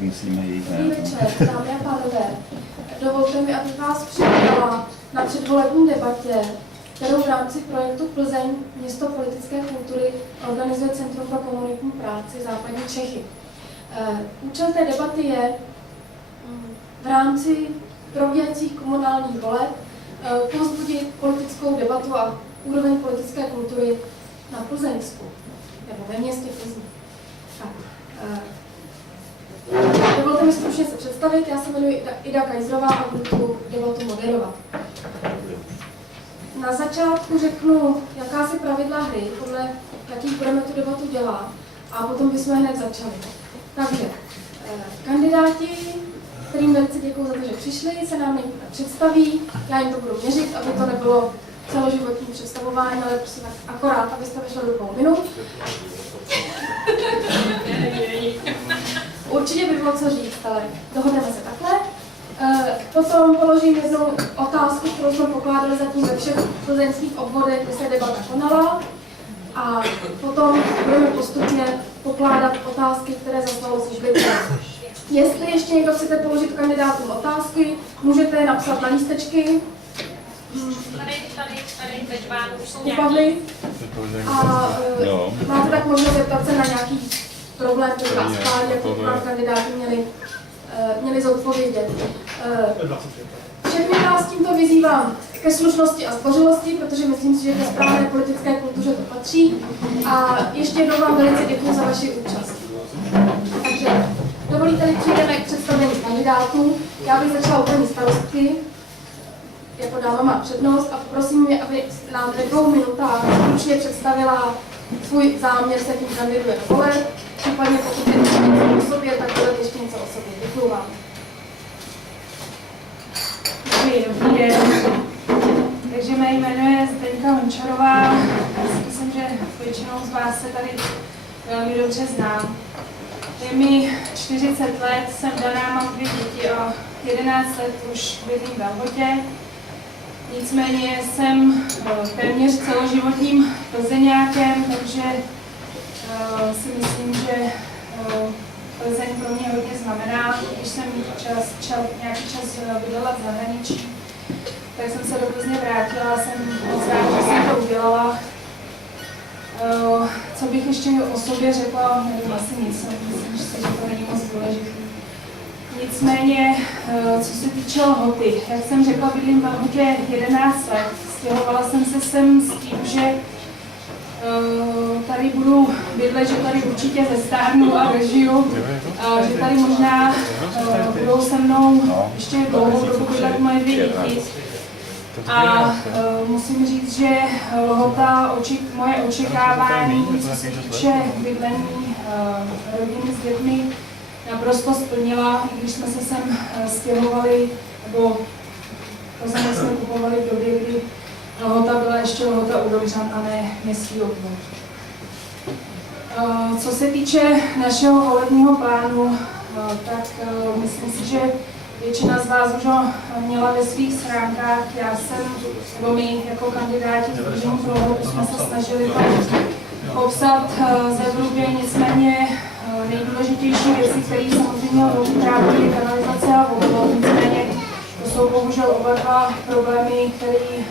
taky musíme jít. Dobrý večer, dámy a pánové. Dovolte mi, abych vás přivítala na předvolební debatě, kterou v rámci projektu Plzeň město politické kultury organizuje Centrum pro komunitní práci Západní Čechy. Účel té debaty je v rámci probíhajících komunálních voleb povzbudit politickou debatu a úroveň politické kultury na Plzeňsku, nebo ve městě Plzeň. Dovolte mi stručně se představit, já se jmenuji Ida Kajzrová a budu tu debatu moderovat. Na začátku řeknu jakási pravidla hry, podle jakých budeme tu debatu dělat, a potom bychom hned začali. Takže kandidáti, kterým velice děkuji za to, že přišli, se nám nejprve představí, já jim to budu měřit, aby to nebylo celoživotní představování, ale prostě tak akorát, abyste vešli do 2 minut. Určitě by bylo co říct, ale dohodneme se takhle. Potom položím jednu otázku, kterou jsme pokládali zatím ve všech plzeňských obvodech, kde se debata konala. A potom budeme postupně pokládat otázky, které zaslalo služby. Jestli ještě někdo chcete položit kandidátům otázky, můžete napsat na lístečky. Tady, teď vám už jsou upadly. A máte tak možnost zeptat se na nějaký problém, který vás pálí, jak vám kandidáti měli zodpovědět. Všechny vás tímto vyzývám ke slušnosti a zdvořilosti, protože myslím si, že ke správné politické kultuře to patří. A ještě jednou vám velice děkuji za vaši účast. Takže dovolíte-li, přijdeme k představení kandidátů. Já bych začala u paní starostky. Jako dáma má přednost a poprosím mě, aby nám ve 2 minutách stručně představila svůj záměr, s jakým kandiduje do voleb. Případně pokud je něco o sobě, tak dodat ještě něco o sobě. Děkuju vám. Dobrý den. Takže mé jméno je Zdeňka Hončarová. Já si myslím, že většinou z vás se tady velmi dobře znám. Je mi 40 let, jsem daná, mám 2 děti a 11 let už bydlím ve Lhotě. Nicméně jsem téměř celoživotním plzeňákem, takže si myslím, že Plzeň pro mě hodně znamená. Když jsem nějaký čas bydlela v zahraničí, tak jsem se do Plzně vrátila, jsem moc ráda, že jsem to udělala. Co bych ještě o sobě řekla, nevím asi nic, myslím si, že to není moc důležité. Nicméně, co se týče Lhoty, jak jsem řekla, bydlím v Lhotě 11 let. Stěhovala jsem se sem s tím, že tady budu bydlet, že tady určitě zestárnu a dožiju, že tady možná budou se mnou ještě dlouhou dobu bydlet moje 2 děti. A musím říct, že Lhota moje očekávání, co se týče bydlení rodiny s dětmi, naprosto splnila, i když jsme se sem stěhovali, nebo Plzeň jsme kupovali v době, kdy Lhota byla ještě Lhota u Dobřan a ne městský obvod. Co se týče našeho volebního plánu, tak myslím si, že většina z vás už ho měla ve svých schránkách. Já jsem, nebo my jako kandidáti Sdružení pro Lhotu jsme se snažili popsat zevrubně, nicméně nejdůležitější věci, které samozřejmě Lhotu trápí, kanalizace a vodovod. Nicméně to jsou bohužel oba 2 problémy, které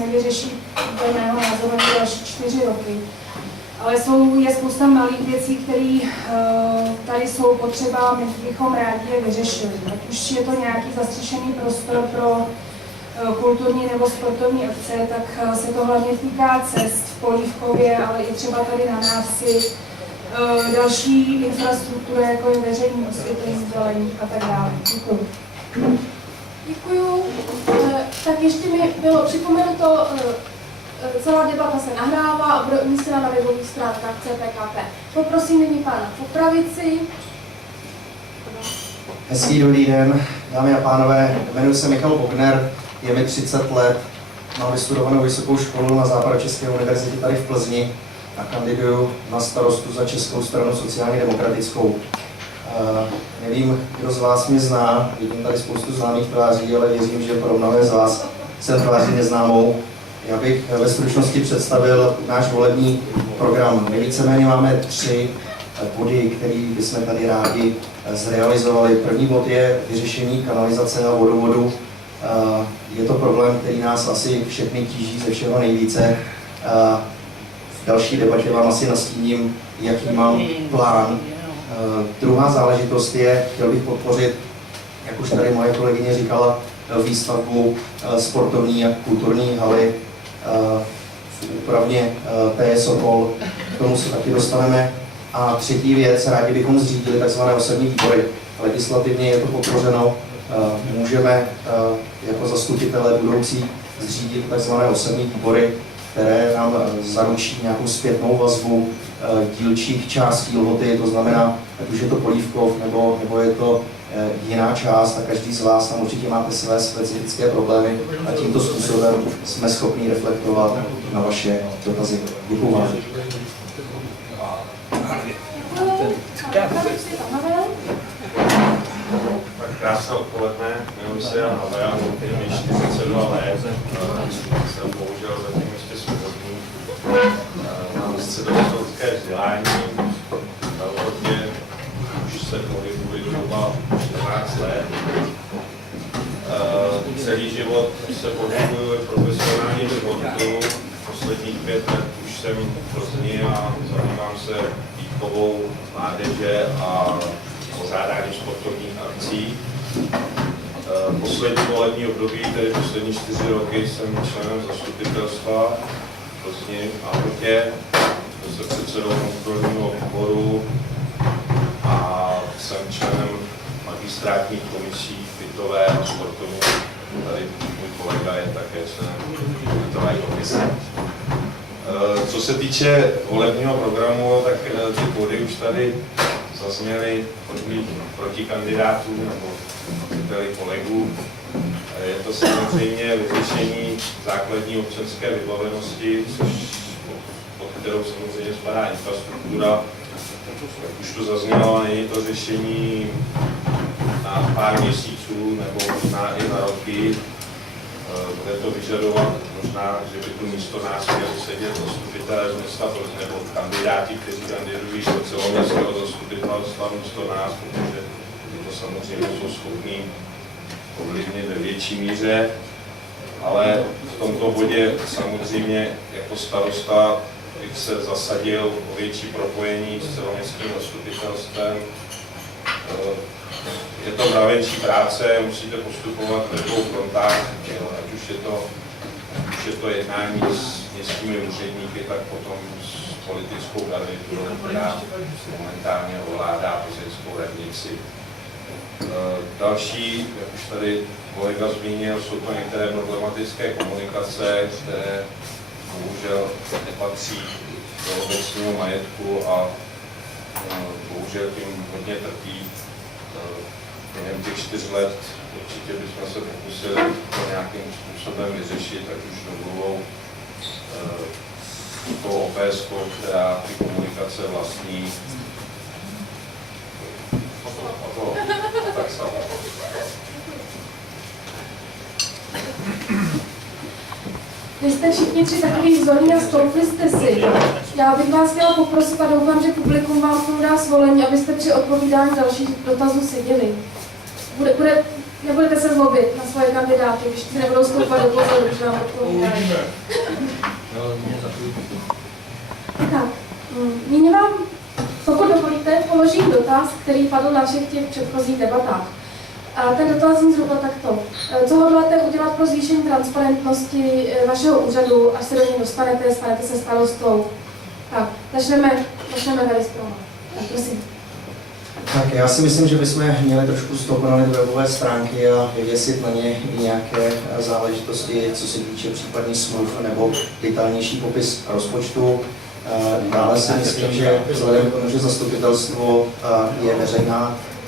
nevyřeší dle mého názoru další 4 roky. Ale je spousta malých věcí, které tady jsou potřeba, my bychom rádi je vyřešili. Ať už je to nějaký zastřešený prostor pro kulturní nebo sportovní akce, tak se to hlavně týká cest v Polívkově, ale i třeba tady na návsi, další infrastruktury, jako je veřejné osvětlení, vzdělení a tak dále. Děkuji. Děkuju. Tak ještě mi bylo připomenuto, celá debata se nahrává a bude umístěna na webových stránkách CPKP. Poprosím nyní pána po pravici. Hezký dobrý den, dámy a pánové. Jmenuji se Michal Bogner, je mi 30 let, mám vystudovanou vysokou školu na Západočeské univerzitě tady v Plzni a kandiduju na starostu za Českou stranu sociálně demokratickou. Nevím, kdo z vás mě zná, vidím tady spoustu známých tváří, ale věřím, že pro mnohé z vás jsem tváří neznámou. Já bych ve stručnosti představil náš volební program. My víceméně máme 3 body, které bychom tady rádi zrealizovali. První bod je vyřešení kanalizace a vodovodu. Je to problém, který nás asi všechny tíží ze všeho nejvíce. V další debatě vám asi nastíním, jaký mám plán. Druhá záležitost je, chtěl bych podpořit, jak už tady moje kolegyně říkala, výstavbu sportovní a kulturní haly v úpravně PS Sokol. K tomu se taky dostaneme. A třetí věc, rádi bychom zřídili tzv. Osadní výbory. Legislativně je to podpořeno. Můžeme jako zastupitelé budoucí zřídit tzv. Osadní výbory, které nám zaručí nějakou zpětnou vazbu dílčích částí Lhoty, to znamená, ať už je to Polívkov nebo je to jiná část, a každý z vás tam určitě máte své specifické problémy a tímto způsobem jsme schopni reflektovat na vaše dotazy. Děkuji vám. Tak krásné odpoledne, jmenuji se Jan Havel, mám již 42 let, jsem bohužel zatím ještě svobodný. Mám středoškolské vzdělání, na Lhotě už se pohybuji zhruba 14 let. Celý život se pohybuju v profesionálním sportu, posledních 5 let už jsem v Plzni a zabývám se výchovou mládeže a pořádání sportovních akcí. Poslední volební období, tedy poslední 4 roky, jsem členem zastupitelstva v Plzni a Lhotě, jsem předsedou kontrolního výboru a jsem členem magistrátních komisí bytové a sportovní. Tady můj kolega je také členem bytové komise. Co se týče volebního programu, tak ty body už tady zazněly od mých protikandidátů nebo kolegů. Je to samozřejmě vyřešení základní občanské vybavenosti, pod kterou samozřejmě spadá infrastruktura. Jak už to zaznělo, není to řešení na pár měsíců nebo možná i na roky. Bude to vyžadovat možná, že by tu místo nás měli sedět zastupitelé z města Plzně nebo kandidáti, kteří kandidují do celoměstského zastupitelstva místo nás, protože to samozřejmě jsou schopní ovlivnit ve větší míře. Ale v tomto bodě samozřejmě jako starosta bych se zasadil o větší propojení s celoměstským zastupitelstvem. Je to mravenčí práce, musíte postupovat ve 2 frontách, ať už je to jednání s městskými úředníky, tak potom s politickou garniturou, která momentálně ovládá plzeňskou radnici. Další, jak už tady kolega zmínil, jsou to některé problematické komunikace, které bohužel nepatří do obecního majetku a bohužel tím hodně trpí. Během těch 4 let určitě bychom se pokusili to nějakým způsobem vyřešit, ať už domluvou toho OPS, která ty komunikace vlastní. Tak samo. Vy jste všichni 3 takový vzorní a stoupli jste si. Já bych vás chtěla poprosit a doufám, že publikum vám tomu dá svolení, abyste při odpovídání dalších dotazů seděli. Nebudete se zlobit na svoje kandidáty, když si nebudou stoupat do pozoru, když vám odpovídají. Tak, nyní vám, pokud dovolíte, položím dotaz, který padl na všech těch předchozích debatách. A ten dotaz zní zhruba takto. Co hodláte udělat pro zvýšení transparentnosti vašeho úřadu, až se do něj dostanete, stanete se starostou? Tak, začneme tady z toho. Tak prosím. Tak já si myslím, že bychom měli trošku zdokonalit webové stránky a vyvěsit na ně i nějaké záležitosti, co se týče případně smluv nebo detailnější popis rozpočtu. Dále si myslím, že vzhledem k tomu, že zastupitelstvo je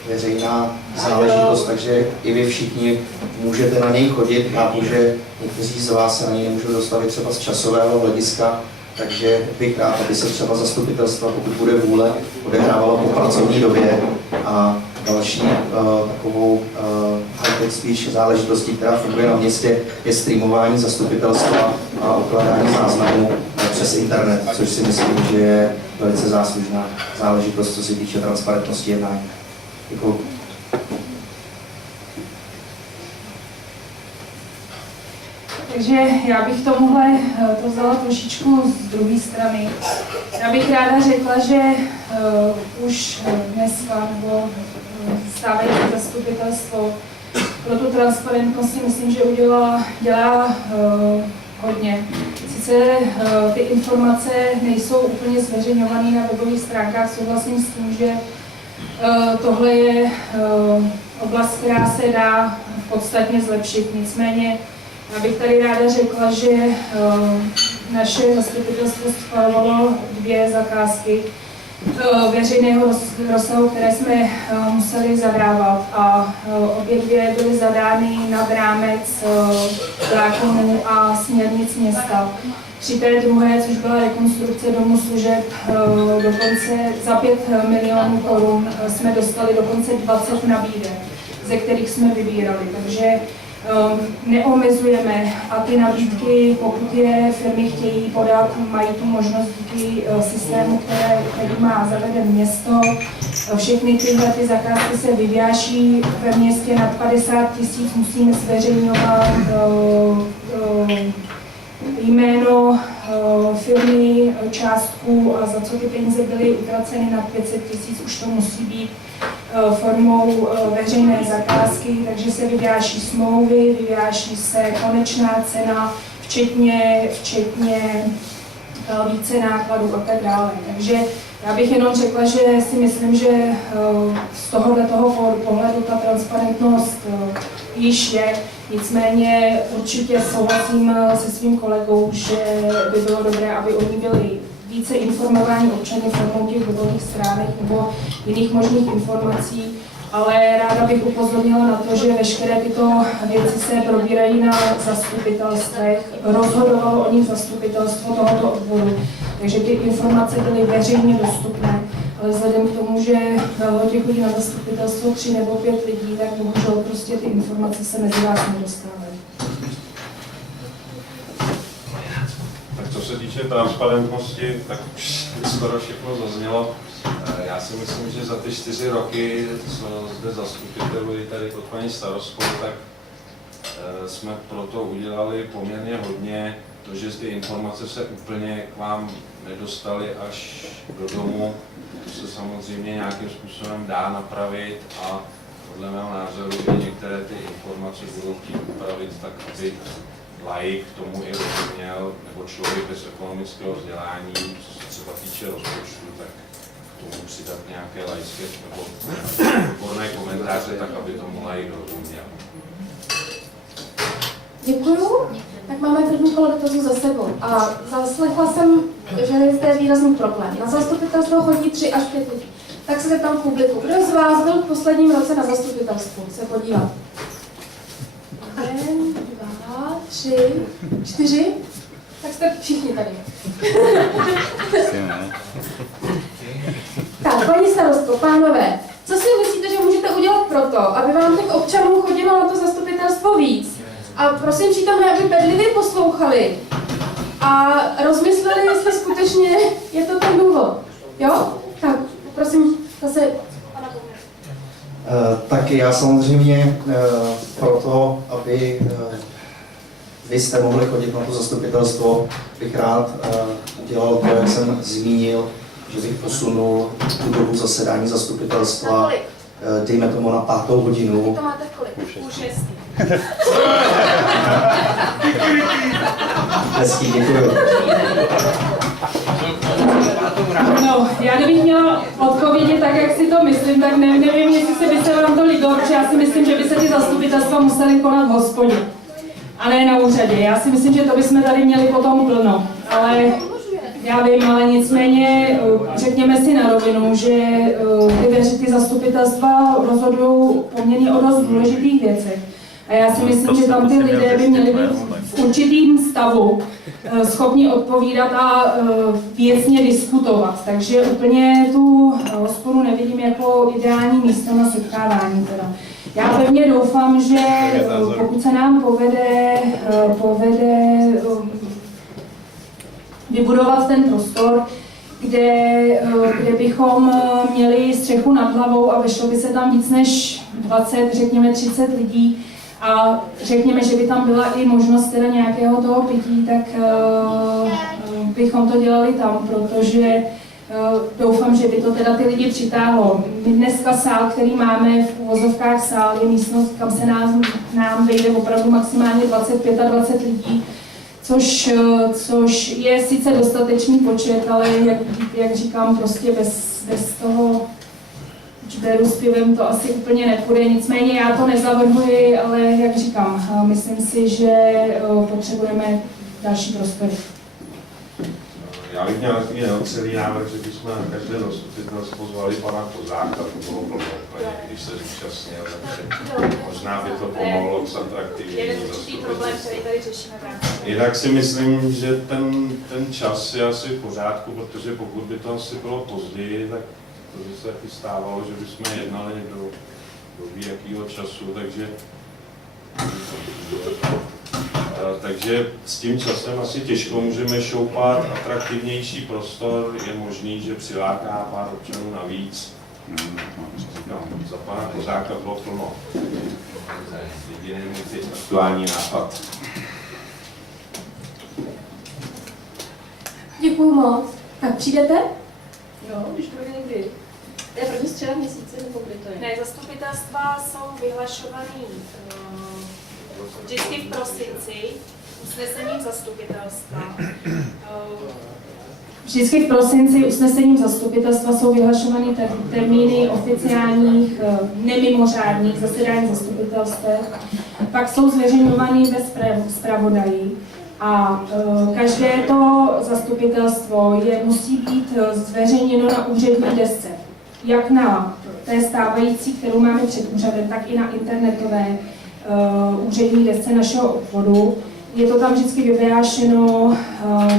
veřejná záležitost, takže i vy všichni můžete na něj chodit. Chápu, že někteří z vás se na něj nemůžou dostavit třeba z časového hlediska, takže bych rád, aby se třeba zastupitelstva, pokud bude vůle, odehrávalo po pracovní době a další takovou high-tech spíš záležitostí, která funguje na městě, je streamování zastupitelstva a ukládání záznamů přes internet, což si myslím, že je velice záslužná záležitost, co se týče transparentnosti jednání. Děkuji. Takže já bych tomuhle to vzala trošičku z druhé strany. Já bych ráda řekla, že už dneska nebo stávající zastupitelstvo pro tu transparentnost si myslím, že dělá hodně. Sice ty informace nejsou úplně zveřejňované na webových stránkách, souhlasím s tím, že tohle je oblast, která se dá podstatně zlepšit. Nicméně já bych tady ráda řekla, že naše zastupitelstvo schvalovalo 2 zakázky veřejného rozsahu, které jsme museli zadávat, a obě 2 byly zadány nad rámec zákonů a směrnic města. Při té druhé, což byla rekonstrukce domu služeb, dokonce za 5 milionů korun jsme dostali dokonce 20 nabídek, ze kterých jsme vybírali. Takže neomezujeme a ty nabídky, pokud je firmy chtějí podat, mají tu možnost díky systému, který má zaveden město. Všechny tyhle zakázky se vyváží ve městě nad 50 000, musíme zveřejňovat jméno firmy, částku a za co ty peníze byly utraceny nad 500 000, už to musí být formou veřejné zakázky, takže se vyváží smlouvy, vyváží se konečná cena, včetně více nákladů a tak dále. Takže já bych jenom řekla, že si myslím, že z tohoto pohledu ta transparentnost již je. Nicméně určitě souhlasím se svým kolegou, že by bylo dobré, aby oni byli více informováni občany formou těch webových stránek nebo jiných možných informací, ale ráda bych upozornila na to, že veškeré tyto věci se probírají na zastupitelstvech, rozhodovalo o nich zastupitelstvo tohoto odboru, takže ty informace byly veřejně dostupné, ale vzhledem k tomu, že těch lidí na zastupitelstvo 3 nebo 5 lidí, tak bohužel prostě ty informace se mezi vás nedostávají. Co se týče transparentnosti, tak už skoro všechno zaznělo. Já si myslím, že za ty 4 roky, co zde zastupiteluji tady pod paní starostkou, tak jsme proto udělali poměrně hodně. To, že ty informace se úplně k vám nedostaly až do domu, to se samozřejmě nějakým způsobem dá napravit a podle mého názoru i některé ty informace budou chtít upravit tak, aby laik tomu i rozuměl, nebo člověk bez ekonomického vzdělání, co se třeba týče rozpočtu, tak k tomu přidat nějaké laické nebo odborné komentáře, tak aby tomu laik rozuměl. Děkuju. Tak máme první kolo dotazů za sebou. A zaslechla jsem, že je zde výrazný problém. Na zastupitelstvo chodí 3 až 5 lidí. Tak se zeptám publiku. Kdo z vás byl v posledním roce na zastupitelstvu? Se podívat. 1, 2, 3, 4. Tak jste všichni tady. Tak, paní starostko, pánové, co si myslíte, že můžete udělat proto, aby vám těch občanů chodilo na to zastupitelstvo víc? A prosím přítomné, aby bedlivě poslouchali a rozmysleli, jestli skutečně je to ten důvod. Jo? Tak, prosím, zase pana Bohmera. Tak já samozřejmě proto, aby vy jste mohli chodit na to zastupitelstvo, bych rád udělal to, jak jsem zmínil, že bych posunul tu dobu zasedání zastupitelstva, dejme tomu na 5. hodinu. To máte v kolik? Už 6. Hezký, děkuji. No, já kdybych měla odpovědět tak, jak si to myslím, tak nevím, jestli by se vám to líbilo, protože já si myslím, že by se ty zastupitelstva musely konat v hospodě a ne na úřadě. Já si myslím, že to bychom tady měli potom plno, ale já vím, ale nicméně řekněme si na rovinu, že ty zastupitelstva rozhodují poměrně o dost důležitých věcech. A já si myslím, že tam ty lidé by měli být v určitým stavu schopni odpovídat a věcně diskutovat. Takže úplně tu hospodu nevidím jako ideální místo na setkávání. Teda. Já pevně doufám, že pokud se nám povede vybudovat ten prostor, kde bychom měli střechu nad hlavou a vešlo by se tam víc než 20, řekněme 30 lidí a řekněme, že by tam byla i možnost teda nějakého toho pití, tak bychom to dělali tam, protože doufám, že by to teda ty lidi přitáhlo. My dneska sál, který máme v uvozovkách sál, je místnost, kam se nám vejde opravdu maximálně 25 a 20 lidí, což je sice dostatečný počet, ale jak říkám, prostě bez toho čberu s pivem to asi úplně nepůjde. Nicméně já to nezavrhuji, ale jak říkám, myslím si, že potřebujeme další prostory. Já bych měl takový neocelý návrh, že bychom na každé zastupitelstvo zvali pana Kozáka, to bylo plno, když se zúčastnil, takže možná by to pomohlo k atraktivnímu zastupitelstvu. Jinak si myslím, že ten čas je asi v pořádku, protože pokud by to asi bylo později, tak to by se taky stávalo, že bychom jednali do jakého času, takže s tím časem asi těžko můžeme šoupat. Atraktivnější prostor je možný, že přiláká pár občanů navíc. Za pana Kozáka bylo plno. Jediný teď aktuální nápad. Děkuju moc. Tak přijdete? Jo, když projde někdy. To je první středa měsíce, nebo kdy to je? Ne, zastupitelstva jsou vyhlašovaný vždycky v prosinci usnesením zastupitelstva. Vždycky v prosinci usnesením zastupitelstva jsou vyhlašovány termíny oficiálních nemimořádných zasedání zastupitelstev. Pak jsou zveřejňovány ve zpravodaji a každé to zastupitelstvo musí být zveřejněno na úřední desce. Jak na té stávající, kterou máme před úřadem, tak i na internetové úřední desce našeho obvodu. Je to tam vždycky vyhlášeno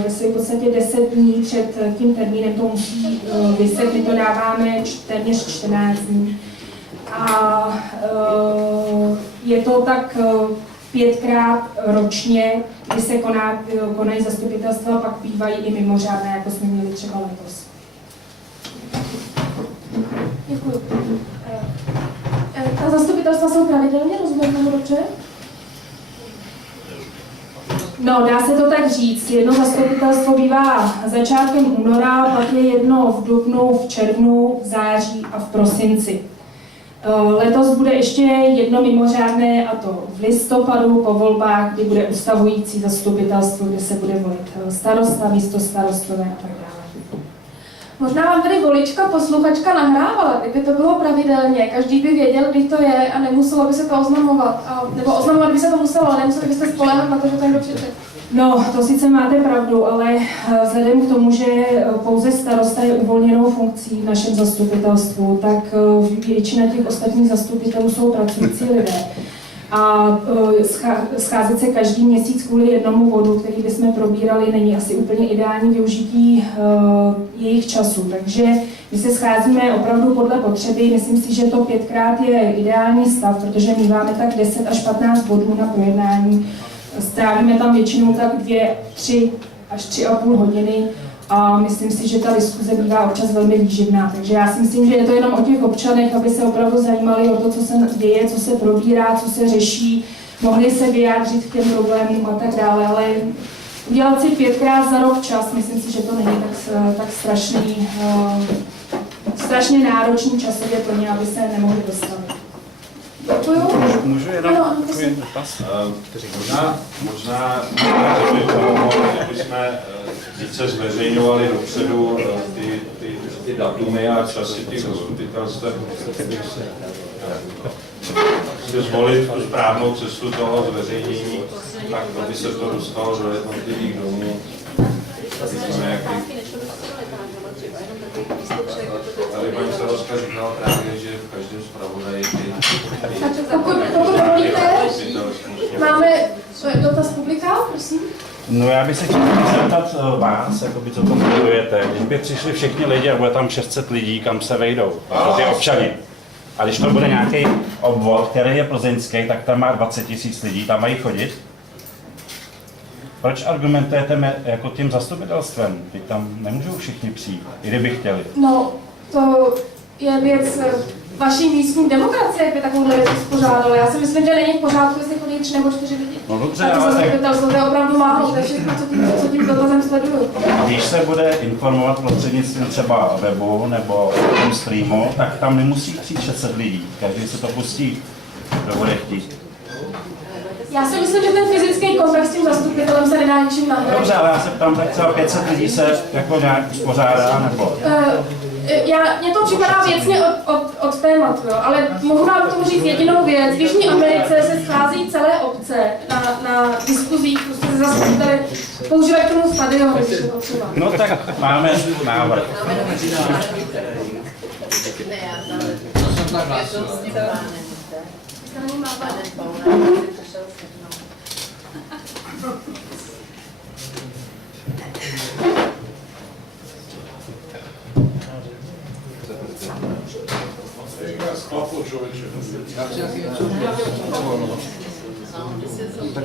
v podstatě 10 dní před tím termínem, to musí vyset, my to dáváme téměř 14 dní. A je to tak 5krát ročně, kdy se konají zastupitelstva, pak bývají i mimořádné, jako jsme měli třeba letos. Děkuji. Ta zastupitelstva jsou pravidelně, rozumím tomu dobře? No, dá se to tak říct. Jedno zastupitelstvo bývá začátkem února, pak je jedno v dubnu, v červnu, v září a v prosinci. Letos bude ještě jedno mimořádné, a to v listopadu po volbách, kdy bude ustavující zastupitelstvo, kde se bude volit starosta, místostarostové a tak dále. Možná vám tady volička, posluchačka nahrávala, kdyby to bylo pravidelně, každý by věděl, kdy to je a nemuselo by se to oznamovat. Nebo oznamovat by se to muselo, ale nemuseli byste spoléhat na to, že to někdo přečte. No, to sice máte pravdu, ale vzhledem k tomu, že pouze starosta je uvolněnou funkcí v našem zastupitelstvu, tak většina těch ostatních zastupitelů jsou pracující lidé. A scházet se každý měsíc kvůli jednomu bodu, který bychom probírali, není asi úplně ideální využití jejich času. Takže my se scházíme opravdu podle potřeby. Myslím si, že to 5krát je ideální stav, protože my máme tak 10 až 15 bodů na projednání. Strávíme tam většinou tak 2, 3 až 3,5 hodiny a myslím si, že ta diskuze bývá občas velmi výživná. Takže já si myslím, že je to jenom o těch občanech, aby se opravdu zajímali o to, co se děje, co se probírá, co se řeší, mohli se vyjádřit k těm problémům a tak dále, ale udělat si 5krát za rok čas, myslím si, že to není tak strašně náročný časově pro ně, aby se nemohli dostavit. Děkuju. Můžu jenom dotaz? Možná by pomohlo, kdybychom více zveřejňovali dopředu ty datumy a časy těch zastupitelstev. Zvolit tu správnou cestu toho zveřejnění, tak aby se to dostalo do jednotlivých domů. Tady paní Staroska říkala právě, že v každém zpravodaji Pokud dovolíte, máme dotaz publika, prosím. No já bych se chtěl zeptat vás, jakoby, co to budujete. Když by přišli všichni lidi a bude tam 600 lidí, kam se vejdou, jako ty občany. A když to bude nějaký obvod, který je plzeňský, tak tam má 20 000 lidí, tam mají chodit? Proč argumentujete jako tím zastupitelstvem? Teď tam nemůžou všichni přijít, i kdyby chtěli. No, to je věc vaší místní demokracie, jak by takovouhle věc uspořádala. Já si myslím, že není v pořádku, jestli chodí 3 nebo 4 lidi. No dobře, tak to ale zastupitelstvo, to je opravdu málo, to je všechno, co tím dotazem sleduju. když se bude informovat prostřednictvím třeba webu nebo tom streamu, tak tam nemusí přijít 600 lidí. Každý se to pustí, kdo bude chtít. Já si myslím, že ten fyzický kontakt s tím zastupitelem se nedá ničím nahradit. Dobře, ale já se ptám, tak třeba 500 lidí se jako nějak uspořádá, nebo? Mně to připadá věcně od tématu, jo, ale mohu vám k tomu říct jedinou věc. V Jižní Americe se schází celé obce na diskuzích, prostě se zastupiteli používají k tomu stadion, když je to třeba. No tak máme návrh.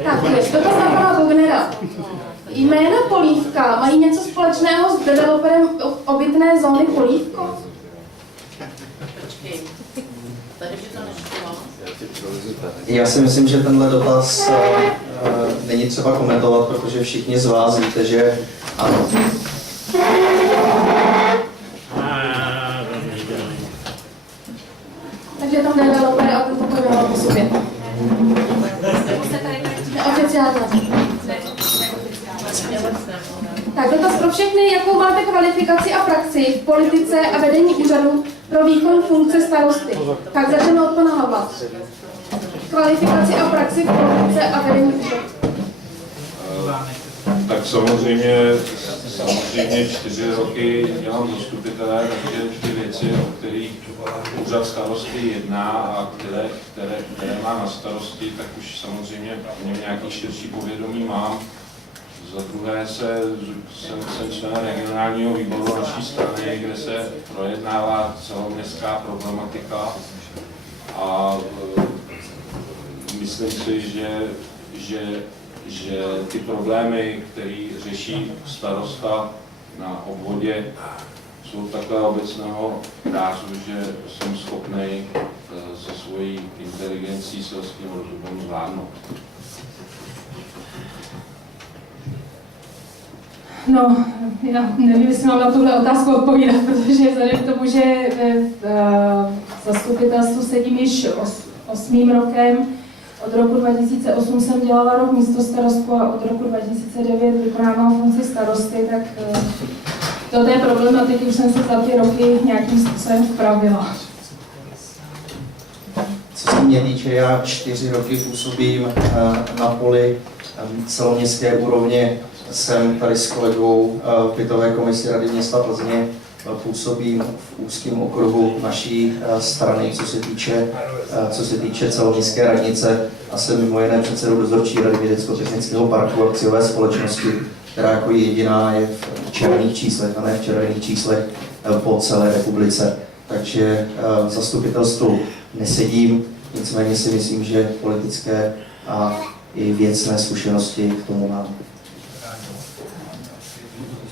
Tak, dotaz na pana Bognera. Jméno Polívka mají něco společného s developerem obytné zóny Polívko? Já si myslím, že tenhle dotaz není třeba komentovat, protože všichni z vás víte, že ano. Takže tam developer a ten to dělal po sobě. Neoficiálně. Tak dotaz pro všechny, jakou máte kvalifikaci a praxi v politice a vedení úřadu pro výkon funkce starosty. Tak začneme od pana Havla. Kvalifikaci a praxi v politice a vedení úřadu. Tak samozřejmě 4 roky dělám zastupitele, takže ty věci, o kterých úřad starosty jedná a které má na starosti, tak už samozřejmě nějaký širší povědomí mám. Za druhé jsem členem regionálního výboru naší strany, kde se projednává celoměstská problematika a myslím si, že ty problémy, které řeší starosta na obvodě, jsou takhle obecného rázu, že jsem schopný se svojí inteligencí, selským rozumem zvládnout. No, já nevím, jestli mám na tuhle otázku odpovídat, protože vzhledem k tomu, že v zastupitelstvu sedím již 8. rokem, od roku 2008 jsem dělala rok místostarostku a od roku 2009 vykonávám funkci starosty, tak do té problematiky už jsem se za ty roky nějakým způsobem vpravila. Co se mě týče, já 4 roky působím na poli celoměstské úrovně. Jsem tady s kolegou v bytové komisi Rady města Plzně, působím v úzkém okruhu naší strany, co se týče celoměstské radnice, a jsem mimo jiné předsedou dozorčí rady vědecko-technického parku akciové společnosti, která jako jediná je v červených číslech a ne v červených číslech po celé republice. Takže v zastupitelstvu nesedím, nicméně si myslím, že politické a i věcné zkušenosti k tomu mám.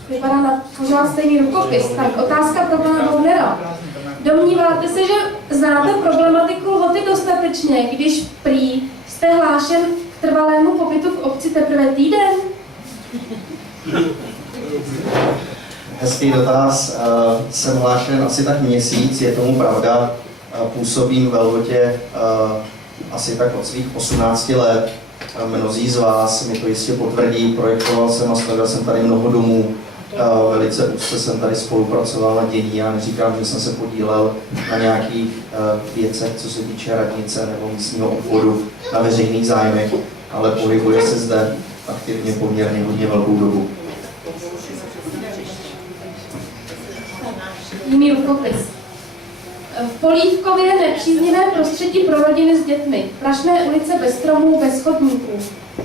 Vypadá na pořád stejný rukopis. Tak otázka pro pana Bognera. Domníváte se, že znáte problematiku Lhoty dostatečně, když prý jste hlášen k trvalému pobytu v obci teprve týden? Hezký dotaz. Jsem hlášen asi tak měsíc, je tomu pravda. Působím ve Lhotě asi tak od svých 18 let. Mnozí z vás mi to jistě potvrdí. Projektoval jsem a stavil jsem tady mnoho domů. Velice úzce jsem tady spolupracoval na dění. Já neříkám, že jsem se podílel na nějakých věcech, co se týče radnice nebo místního obvodu na veřejných zájmech, ale pohybuje se zde aktivně poměrně hodně velkou dobu. Jiný rukopis. V Polívkově nepříznivé prostředí pro rodiny s dětmi. Prašné ulice bez stromů, bez chodníků.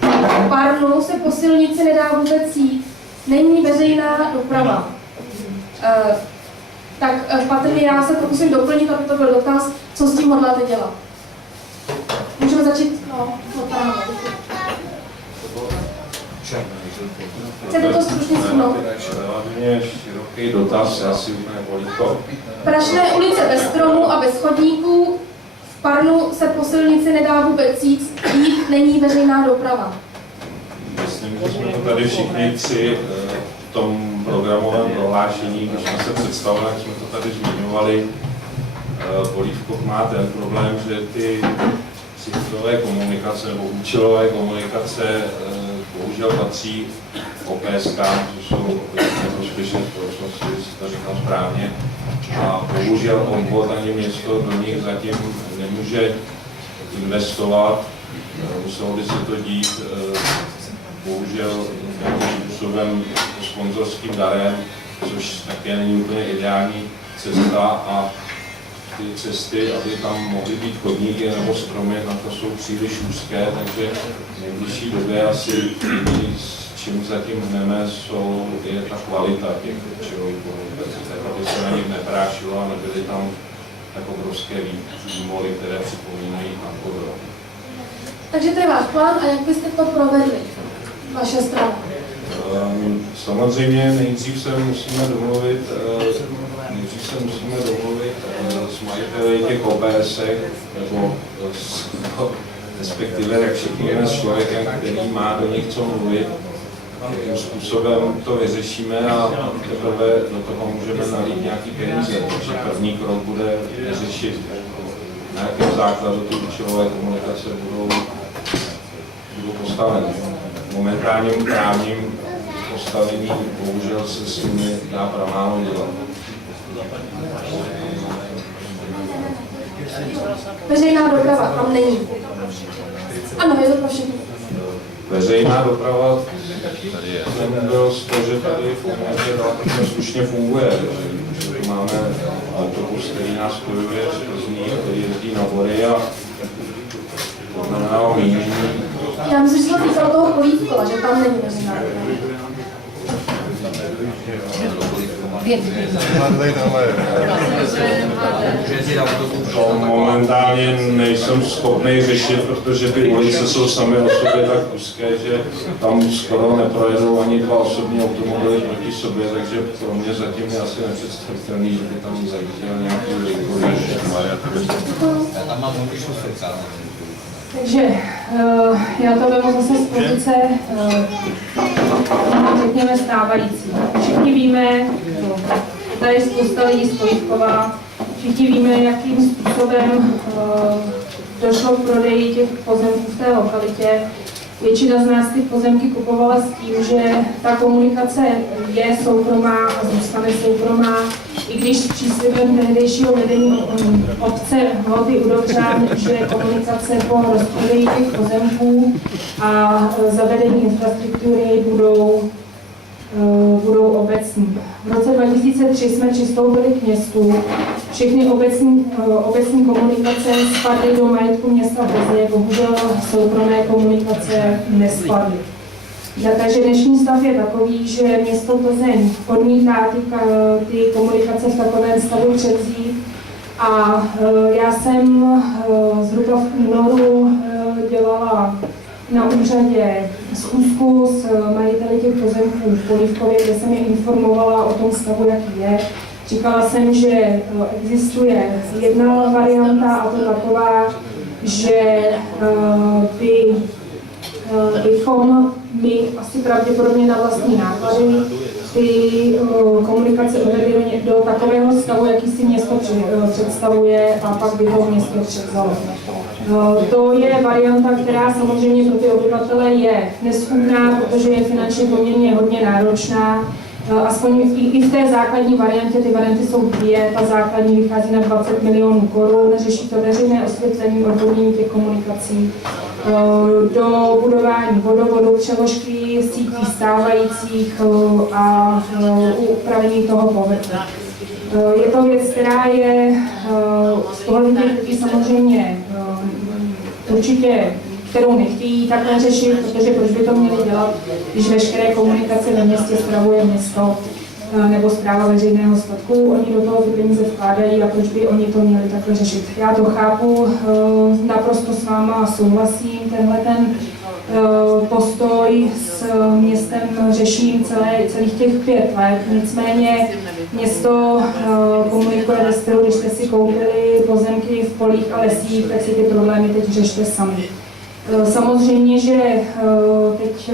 V Parnu se po silnici nedá vůbec jít. Není veřejná doprava. Tak patrně já se pokusím doplnit, aby to byl dotaz, co s tím hodláte dělat. Můžeme začít? No, Chcete to stručně shrnout? Relativně široký dotaz, asi úplně polítko. Prašné ulice bez stromů a bez chodníků, v Parnu se po silnici nedá vůbec jít, není veřejná doprava. Myslím, že jsme to tady všichni tři v tom programovém prohlášení, když jsme se představili, jak jsme to tady zmiňovali, Polívkov má ten problém, že ty cifrové komunikace nebo účelové komunikace bohužel patří OPSK, což jsou neprospěšné společnosti, jestli to říkám správně. A bohužel obvod ani město do nich zatím nemůže investovat. Muselo by se to dít bohužel nějakým způsobem sponzorským darem, což také není úplně ideální cesta a ty cesty, aby tam mohly být chodníky nebo stromy, na to jsou příliš úzké, takže v nejbližší době asi jediný, s čím zatím hneme, je ta kvalita těch účelových komunikací, tak aby se na nich neprášilo a nebyly tam tak obrovské výmoly, které připomínají na podrobí. Takže to je váš plán a jak byste to provedli, vaše strana? Samozřejmě nejdřív se musíme domluvit s majiteli těch OPSek, nebo respektive jak všichni s člověkem, který má do nich co mluvit, jakým způsobem to vyřešíme a teprve do toho můžeme nalít nějaký peníze. Takže první krok bude vyřešit, na jakém základu ty účelové komunikace budou postaveny. Momentálním právním postavení bohužel se s nimi dá pramálo dělat. Veřejná doprava tam není. Ano, je to pro všechny. Veřejná doprava jsem byl z toho, že tady poměrně slušně funguje. Že tu máme autobus, který nás spojuje z Plzní, který jezdí na hory a to znamená o mínění. Já myslím, že se to týkalo toho Polívkova, že tam není veřejná doprava. To momentálně nejsem schopný řešit, protože ty ulice jsou samy o sobě tak úzké, že tam skoro neprojedou ani dva osobní automobily proti sobě, takže pro mě zatím je asi nepředstavitelný, že by tam zajížděl nějaký rychlejší. Já tam mám můžu speciálně. Takže já to vemu zase z pozice, řekněme, stávající. Všichni víme, tady je spousta lidí z Polívkova, všichni víme, jakým způsobem došlo k prodeji těch pozemků v té lokalitě. Většina z nás ty pozemky kupovala s tím, že ta komunikace je soukromá a zůstane soukromá, i když s příslibem tehdejšího vedení obce Hloty u Dobřan, že komunikace po rozprodeji těch pozemků a zavedení infrastruktury budou obecní. V roce 2003 jsme přistoupili k městu. Všechny obecní komunikace spadly do majetku města Plzně, bohužel soukromé komunikace nespadly. Takže dnešní stav je takový, že město Plzeň odmítá ty komunikace v takovém stavu převzít a já jsem zhruba v únoru dělala na úřadě schůzku s majiteli těch pozemků v Polívkově, kde jsem je informovala o tom stavu, jaký je. Říkala jsem, že existuje jedna varianta, a to taková, že bychom my asi pravděpodobně na vlastní náklady ty komunikace uvedli do takového stavu, jaký si město představuje, a pak by ho město převzalo. To je varianta, která samozřejmě pro ty obyvatele je neschůdná, protože je finančně poměrně hodně náročná. Aspoň i v té základní variantě, ty varianty jsou dvě, ta základní vychází na 20 milionů korun, řeší to veřejné osvětlení, odvodnění těch komunikací, do budování vodovodu, přeložky sítí stávajících a upravení toho povrchu. Je to věc, která je z pohledu těch lidí samozřejmě určitě, kterou nechtějí takhle řešit, protože proč by to měli dělat, když veškeré komunikace ve městě spravuje město nebo správa veřejného statku, oni do toho ty peníze vkládají a proč by oni to měli takhle řešit. Já to chápu, naprosto s váma souhlasím, tenhle ten postoj s městem řeším celých těch 5 let. Nicméně město komunikuje ve stylu, když jste si koupili pozemky v polích a lesích, tak si ty problémy teď řešte sami. Samozřejmě, že teď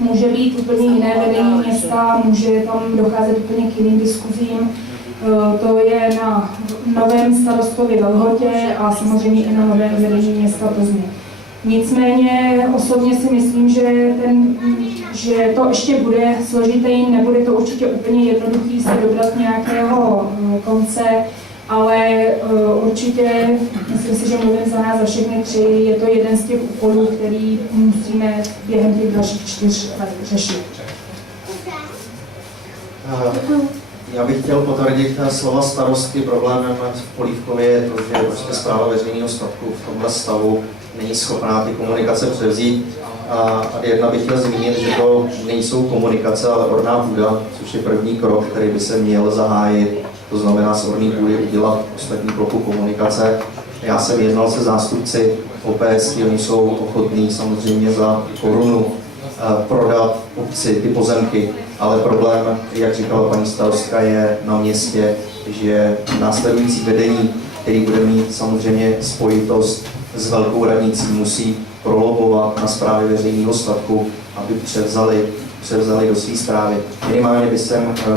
může být úplně jiné vedení města, může tam docházet úplně k jiným diskuzím. To je na novém starostovi ve Lhotě a samozřejmě i na novém vedení města Plzně. Nicméně osobně si myslím, že to ještě bude složitý, nebude to určitě úplně jednoduchý se dobrat nějakého konce, ale určitě, myslím si, že mluvím za nás, za všechny 3, je to jeden z těch úkolů, který musíme během těch dalších 4 let řešit. Já bych chtěl potvrdit slova starostky. Problémem v Polívkově je to, že prostě správa veřejného statku v tomhle stavu není schopná ty komunikace převzít. A jedna bych chtěl zmínit, že to nejsou komunikace, ale orná půda, což je první krok, který by se měl zahájit. To znamená z orní půdy udělat ostatní plochu komunikace. Já jsem jednal se zástupci OPS, oni jsou ochotní samozřejmě za korunu prodat obci ty pozemky, ale problém, jak říkala paní starostka, je na městě, že následující vedení, který bude mít samozřejmě spojitost s velkou radnicí, musí prolobovat na správě veřejného statku, aby převzali do své správy. Minimálně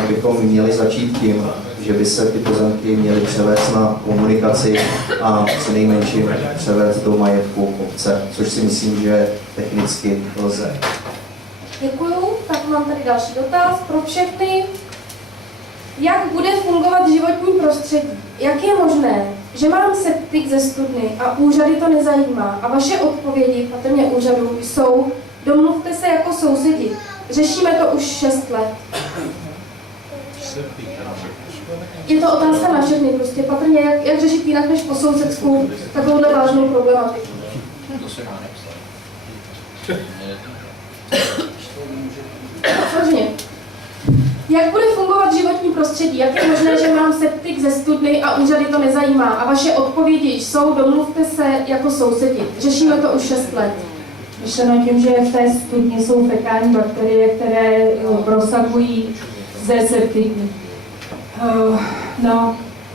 bychom měli začít tím, že by se ty pozemky měly převést na komunikaci a co nejmenším převést do majetku obce, což si myslím, že technicky lze. Děkuju. Tak mám tady další dotaz pro všechny. Jak bude fungovat životní prostředí? Jak je možné, že mám septik ze studny a úřady to nezajímá a vaše odpovědi, patrně úřadu, jsou domluvte se jako sousedi. Řešíme to už 6 let. Je to otázka na všechny, prostě patrně jak řešit jinak než po sousedsku takovouhle vážnou problematiku. Vážně. Jak bude fungovat životní prostředí? Jak je možné, že mám septik ze studny a úřady to nezajímá? A vaše odpovědi jsou, domluvte se jako sousedi. Řešíme to už 6 let. Myšleno tím, že v té studni jsou fekální bakterie, které prosakují ze septiku.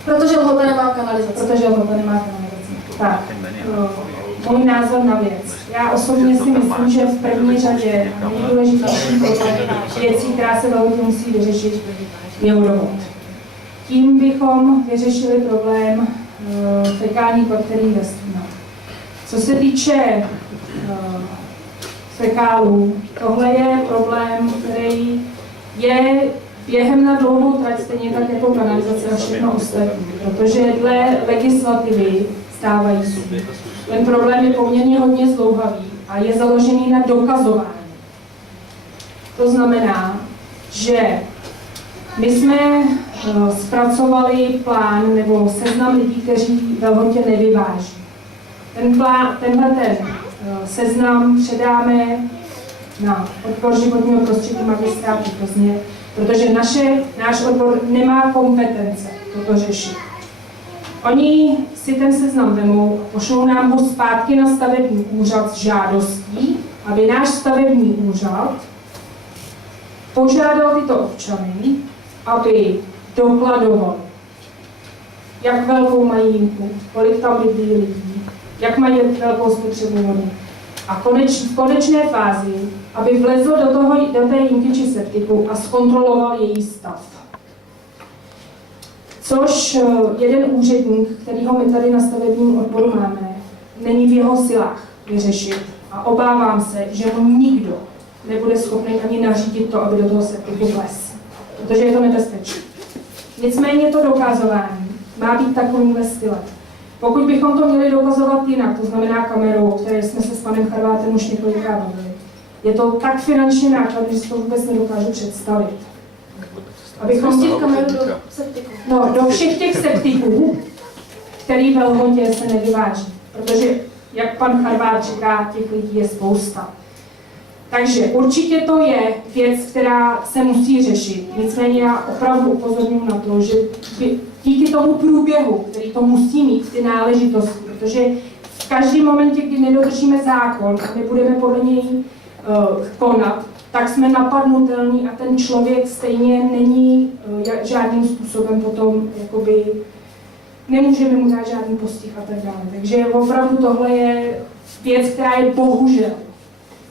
Protože Lhota nemá kanalizaci. Tak, můj názor na věc. Já osobně si myslím, že v první řadě nejdůležitější věcí, která se velmi musí vyřešit, je vodovod. Tím bychom vyřešili problém fekálních bakterií ve studnách. Co se týče fekálů, tohle je problém, který je během na dlouhou trať stejně tak jako kanalizace a všechno ostatní, protože dle legislativy stávající ten problém je poměrně hodně zdlouhavý a je založený na dokazování. To znamená, že my jsme zpracovali plán nebo seznam lidí, kteří ve Lhotě nevyváží. Tenhle seznam předáme na odbor životního prostředí magistrátu Plzně, protože náš odbor nemá kompetence toto řešit. Oni si ten seznam vemou a pošlou nám ho zpátky na stavební úřad s žádostí, aby náš stavební úřad požádal tyto občany, aby dokladovali, jak velkou mají jimku, kolik tam bydlí lidí, jak mají velkou spotřebu vody. A v konečné fázi, aby vlezl do té jimky či septiku a zkontroloval její stav. Což jeden úředník, kterýho my tady na stavebním odboru máme, není v jeho silách vyřešit. A obávám se, že mu nikdo nebude schopný ani nařídit to, aby do toho septiku vlez. Protože je to nebezpečné. Nicméně to dokazování má být takovýmhle stylem. Pokud bychom to měli dokazovat jinak, to znamená kamerou, o které jsme se s panem Charvátem už několikrát bavili, je to tak finančně nákladné, že si to vůbec nedokážu představit. Abychom kameru do septiku. No, do všech těch septiků, který ve Lhotě se nevyváží. Protože, jak pan Charvát říká, těch lidí je spousta. Takže určitě to je věc, která se musí řešit. Nicméně já opravdu upozorňuji na to, že díky tomu průběhu, který to musí mít, ty náležitosti, protože v každém momentě, kdy nedodržíme zákon a my budeme podle něj konat, tak jsme napadnutelní a ten člověk stejně není žádným způsobem potom jakoby nemůžeme mu dát žádný postih a tak dále. Takže opravdu tohle je věc, která je bohužel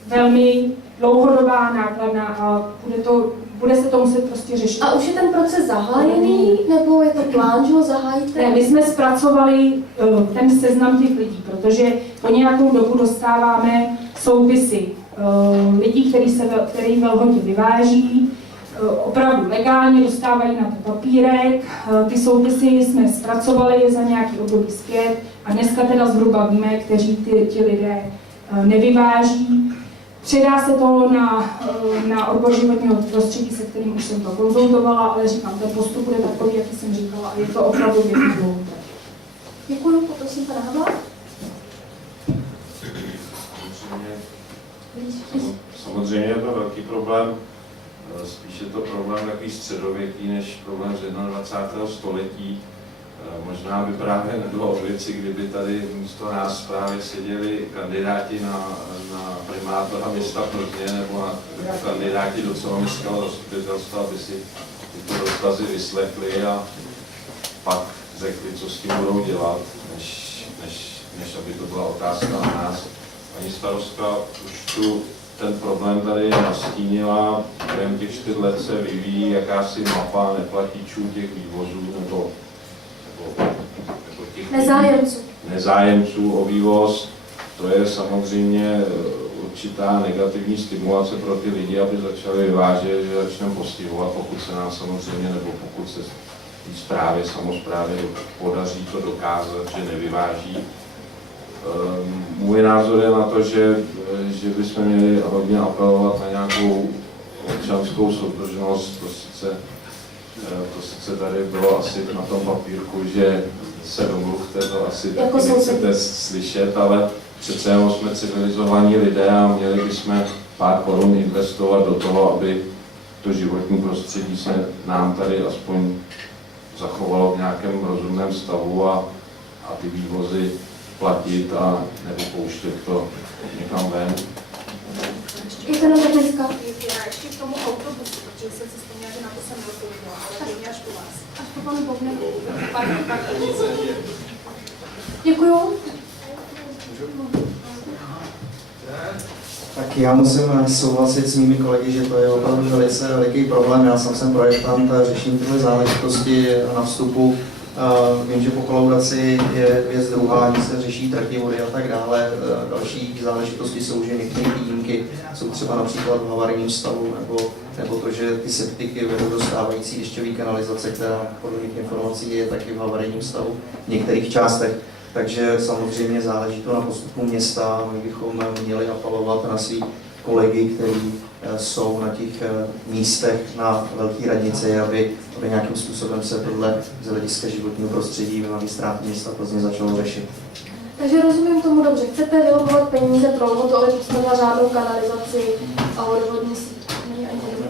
velmi dlouhodobá, nákladná a bude se to muset prostě řešit. A už je ten proces zahájený, nebo je to plán, že ho zahájíte? Ne, my jsme zpracovali ten seznam těch lidí, protože po nějakou dobu dostáváme soupisy lidí, který ve lhotě vyváží, opravdu legálně dostávají na to papírek, ty soupisy jsme zpracovali za nějaký období zpět a dneska teda zhruba víme, kteří ti lidé nevyváží. Předá se to na odbor životního prostředí, se kterým už jsem to konzultovala, ale říkám, ten postup bude takový, jak jsem říkala, a je to opravdu věc. Děkuji, poprosím pana Havla. Samozřejmě je to velký problém, spíš je to problém takový středověký než problém z 21. století. Možná by právě nebylo od věci, kdyby tady místo nás právě seděli kandidáti na primátora města Plzně nebo na kandidáti do celoměstského zastupitelstva, aby si tyto dotazy vyslechli a pak řekli, co s tím budou dělat, než aby to byla otázka na nás. Paní starostka už tu ten problém tady nastínila, během těch 4 let se vyvíjí jakási mapa neplatičů těch vývozů nebo těch nezájemců o vývoz. To je samozřejmě určitá negativní stimulace pro ty lidi, aby začali vyvážet, že začneme postihovat, pokud se nám samozřejmě, nebo pokud se samosprávě podaří to dokázat, že nevyváží. Můj názor je na to, že bychom měli hodně apelovat na nějakou občanskou soudržnost. To sice tady bylo asi na tom papírku, že se domluvte, to asi taky nechcete slyšet, ale přece jenom jsme civilizovaní lidé a měli bychom pár korun investovat do toho, aby to životní prostředí se nám tady aspoň zachovalo v nějakém rozumném stavu a ty vývozy platit a nevypouštět to někam ven. Je to na technická. Já ještě k tomu autobusu, protože jsem si vzpomněla, že na to jsem neodpověděla, ale to až po vás. Až po panu Bogner. Děkuju. Tak já musím souhlasit s mými kolegy, že to je opravdu velice veliký problém. Já jsem projektant a řeším tyhle záležitosti na vstupu. Vím, že po kolaboraci je věc druhá, kdy se řeší trati, a tak dále. Další záležitosti jsou, že některé výjimky jsou třeba například v havarijním stavu, nebo to, že ty septiky vedou do stávající dešťové kanalizace, která podle mých informací je taky v havarijním stavu v některých částech. Takže samozřejmě záleží to na postupu města. My bychom měli apelovat na svý kolegy, kteří jsou na těch místech na velké radnici, aby nějakým způsobem se tohle z hlediska životního prostředí v magistrátu města Plzně začalo řešit. Takže rozumím tomu dobře. Chcete vylobovat peníze pro to, ale jsme na řádnou kanalizaci a vodovodní síť. Není ani jedno.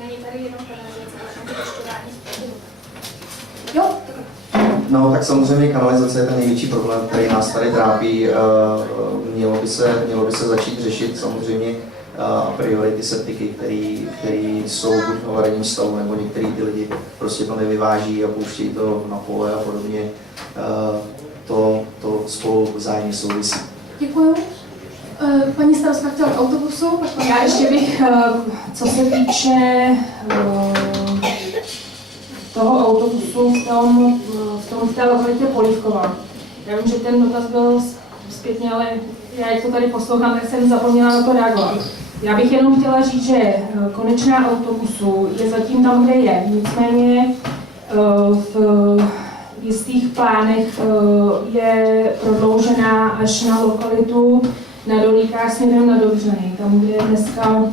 Není tady jenom kanalizace, ale tam poštování způsobu. Jo? No, tak samozřejmě kanalizace je ten největší problém, který nás tady trápí. Mělo by se začít řešit samozřejmě a priori ty septiky, které jsou buď v havarijním stavu, nebo některý ty lidi prostě to nevyváží a pouštějí to na pole a podobně. To spolu vzájemně souvisí. Děkuju. Paní starostka chtěla k autobusu. Já ještě bych, co se týče toho autobusu v té lokalitě Polívková. Já vím, že ten dotaz byl zpětně, ale já jak to tady poslouchám, tak jsem zapomněla na to reagovat. Já bych jenom chtěla říct, že konečná autobusu je zatím tam, kde je. Nicméně v jistých plánech je prodloužená až na lokalitu na Dolíkách směrem na Dobřany. Tam, kde je dneska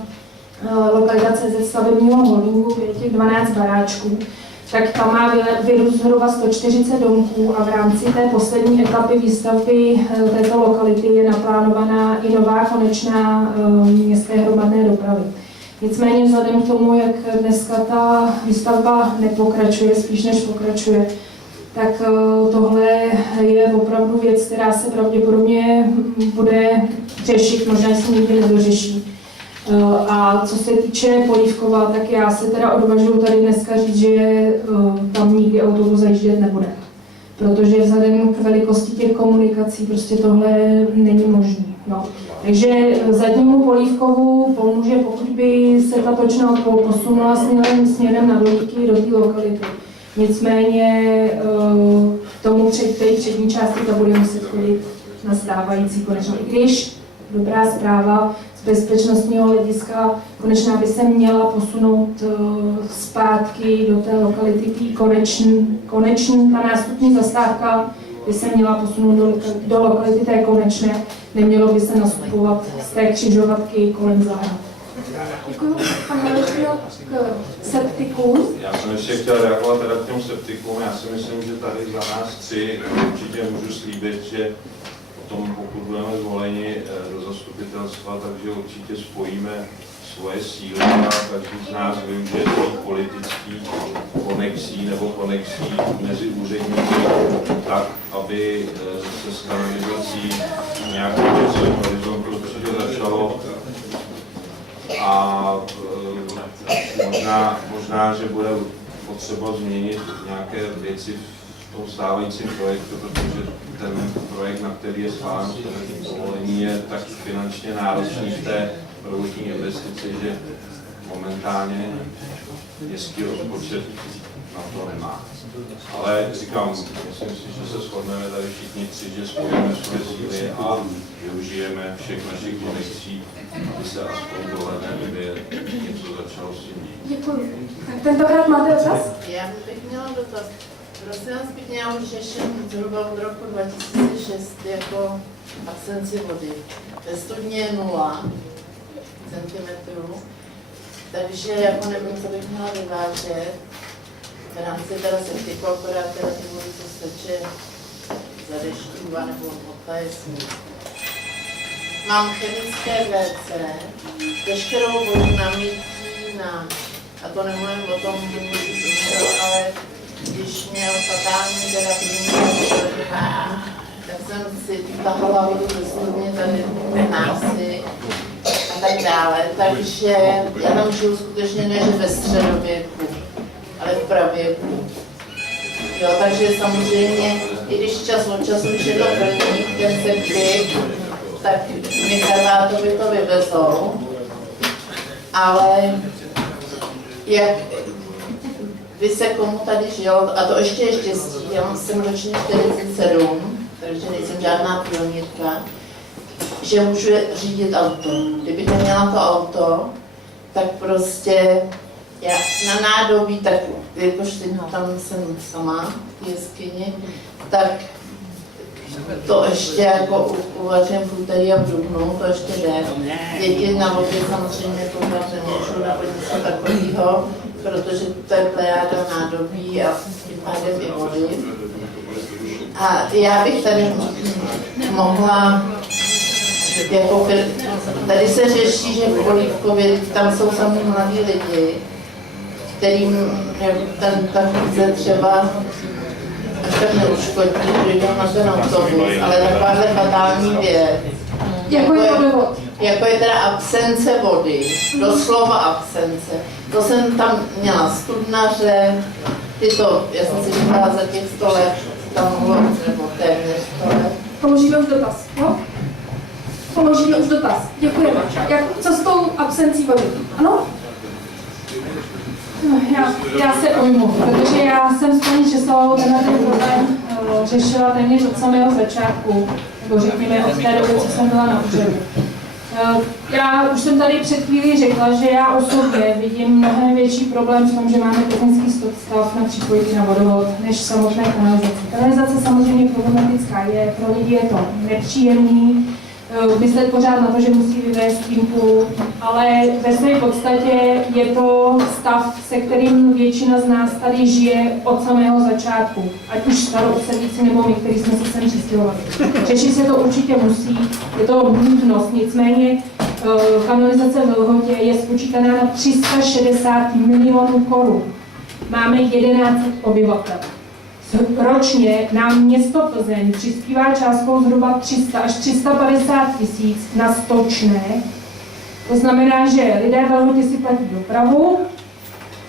lokalizace ze stavebního holdingu, je těch 12 baráčků, tak tam má vyrůst zhruba 140 domků a v rámci té poslední etapy výstavby této lokality je naplánovaná i nová konečná městské hromadné dopravy. Nicméně vzhledem k tomu, jak dneska ta výstavba nepokračuje, spíš než pokračuje, tak tohle je opravdu věc, která se pravděpodobně bude řešit, možná se nikdy nedořeší. A co se týče Polívkova, tak já se teda odvažuji tady dneska říct, že tam nikdy autobus zajíždět nebude. Protože vzhledem k velikosti těch komunikací prostě tohle není možné. No. Takže zadnímu Polívkovu pomůže, pokud by se ta točná posunula směrem na Dolíky do té lokality. Nicméně tomu přední části ta bude muset chodit na stávající konečnou. I když dobrá zpráva z bezpečnostního hlediska konečná by se měla posunout zpátky do té lokality koneční, ta nástupní zastávka by se měla posunout do lokality té konečné, nemělo by se nastupovat z té křižovatky kolem zahrad. Děkuji. Pan Heleštěl k septikům. Já jsem ještě chtěl reagovat teda k těm septikům. Já si myslím, že tady za nás 3 určitě můžu slíbit, že potom, pokud budeme zvoleni do zastupitelstva, takže určitě spojíme svoje síly a každý z nás využije svých politických konexí nebo konexí mezi úředníky tak, aby se s kanalizací nějakým časovým horizontu určitě začalo. A možná, že bude potřeba změnit nějaké věci v tom stávajícím projektu, protože ten projekt, na který je schválen povolení, je tak finančně náročný v té prvotní investici, že momentálně městský rozpočet na to nemá. Ale říkám, myslím si, že se shodneme tady všichni 3, že spojíme své síly a využijeme všech našich konexí, aby se aspoň do ledné doby něco začalo s tím dít. Děkuji. Tak tentokrát máte dotaz? Já bych měla dotaz. Prosím vás, pěkně, já už řeším zhruba od roku 2006 jako absenci vody. Ve studně je 0 centimetrů, takže jako nevím, co bych měla vyvážet. V rámci teda septiku, akorát teda ty vody, co steče za dešťů nebo vota je sníh. Mám chemické WC, veškerou vodu namítí na, a to nemluvím o tom, že můžu umřel, ale když měl fatální teda tak jsem si tahala vodu ze studně tady v Násy a tak dále. Takže já tam žiju skutečně ne, že ve středověku, ale v pravěku. Jo, takže samozřejmě, i když čas od času, když je to první, ten septik, tak mi Karvátovi to vyvezou, ale jak vy se komu tady žil, a to ještě je štěstí, já jsem ročně 47, takže nejsem žádná pionýrka, že můžu řídit auto. Kdybych neměla to auto, tak prostě já na nádobí, tak jakož tam jsem sama v jeskyni, tak to ještě jako uvařím v úterý a v dubnu, to ještě jde. Děti na vodě samozřejmě pořád nemůžu nebo něco takového, protože to je plejáda nádobí a tím pádem i vody. A já bych tady mohla, jako, tady se řeší, že v Polívkově, tam jsou sami mladí lidi, kterým ta chůze třeba až tak neuškodí, že jdou na ten autobus, ale takováhle fatální věc, jako je teda absence vody, doslova absence. To jsem tam měla studnaře, já jsem si říkala za těch 100 let, tam mohlo nebo téměř 100 let. Položíme už dotaz, jo? Položíme už dotaz. Děkujeme. Co s tou absencí vody? Ano? No, já se ujmu, protože já jsem s paní Česlovou tenhle problém řešila téměř od samého začátku, nebo řekněme od té doby, co jsem byla na úřadu. Já už jsem tady před chvílí řekla, že já osobně vidím mnohem větší problém v tom, že máme technický stav na přípojky na vodovod, než samotné kanalizace. Kanalizace samozřejmě problematická je, pro lidi je to nepříjemný, myslet pořád na to, že musí vyvést výjimku, ale ve své podstatě je to stav, se kterým většina z nás tady žije od samého začátku, ať už staroobsadíci nebo my, kteří jsme se sem přistěhovali. Řešit se to určitě musí, je to nutnost, nicméně kanalizace v Lhotě je spočítaná na 360 milionů korun. Máme 11 obyvatel. Ročně nám město Plzeň přispívá částkou zhruba 300 až 350 tisíc na stočné. To znamená, že lidé ve Lhotě si platí dopravu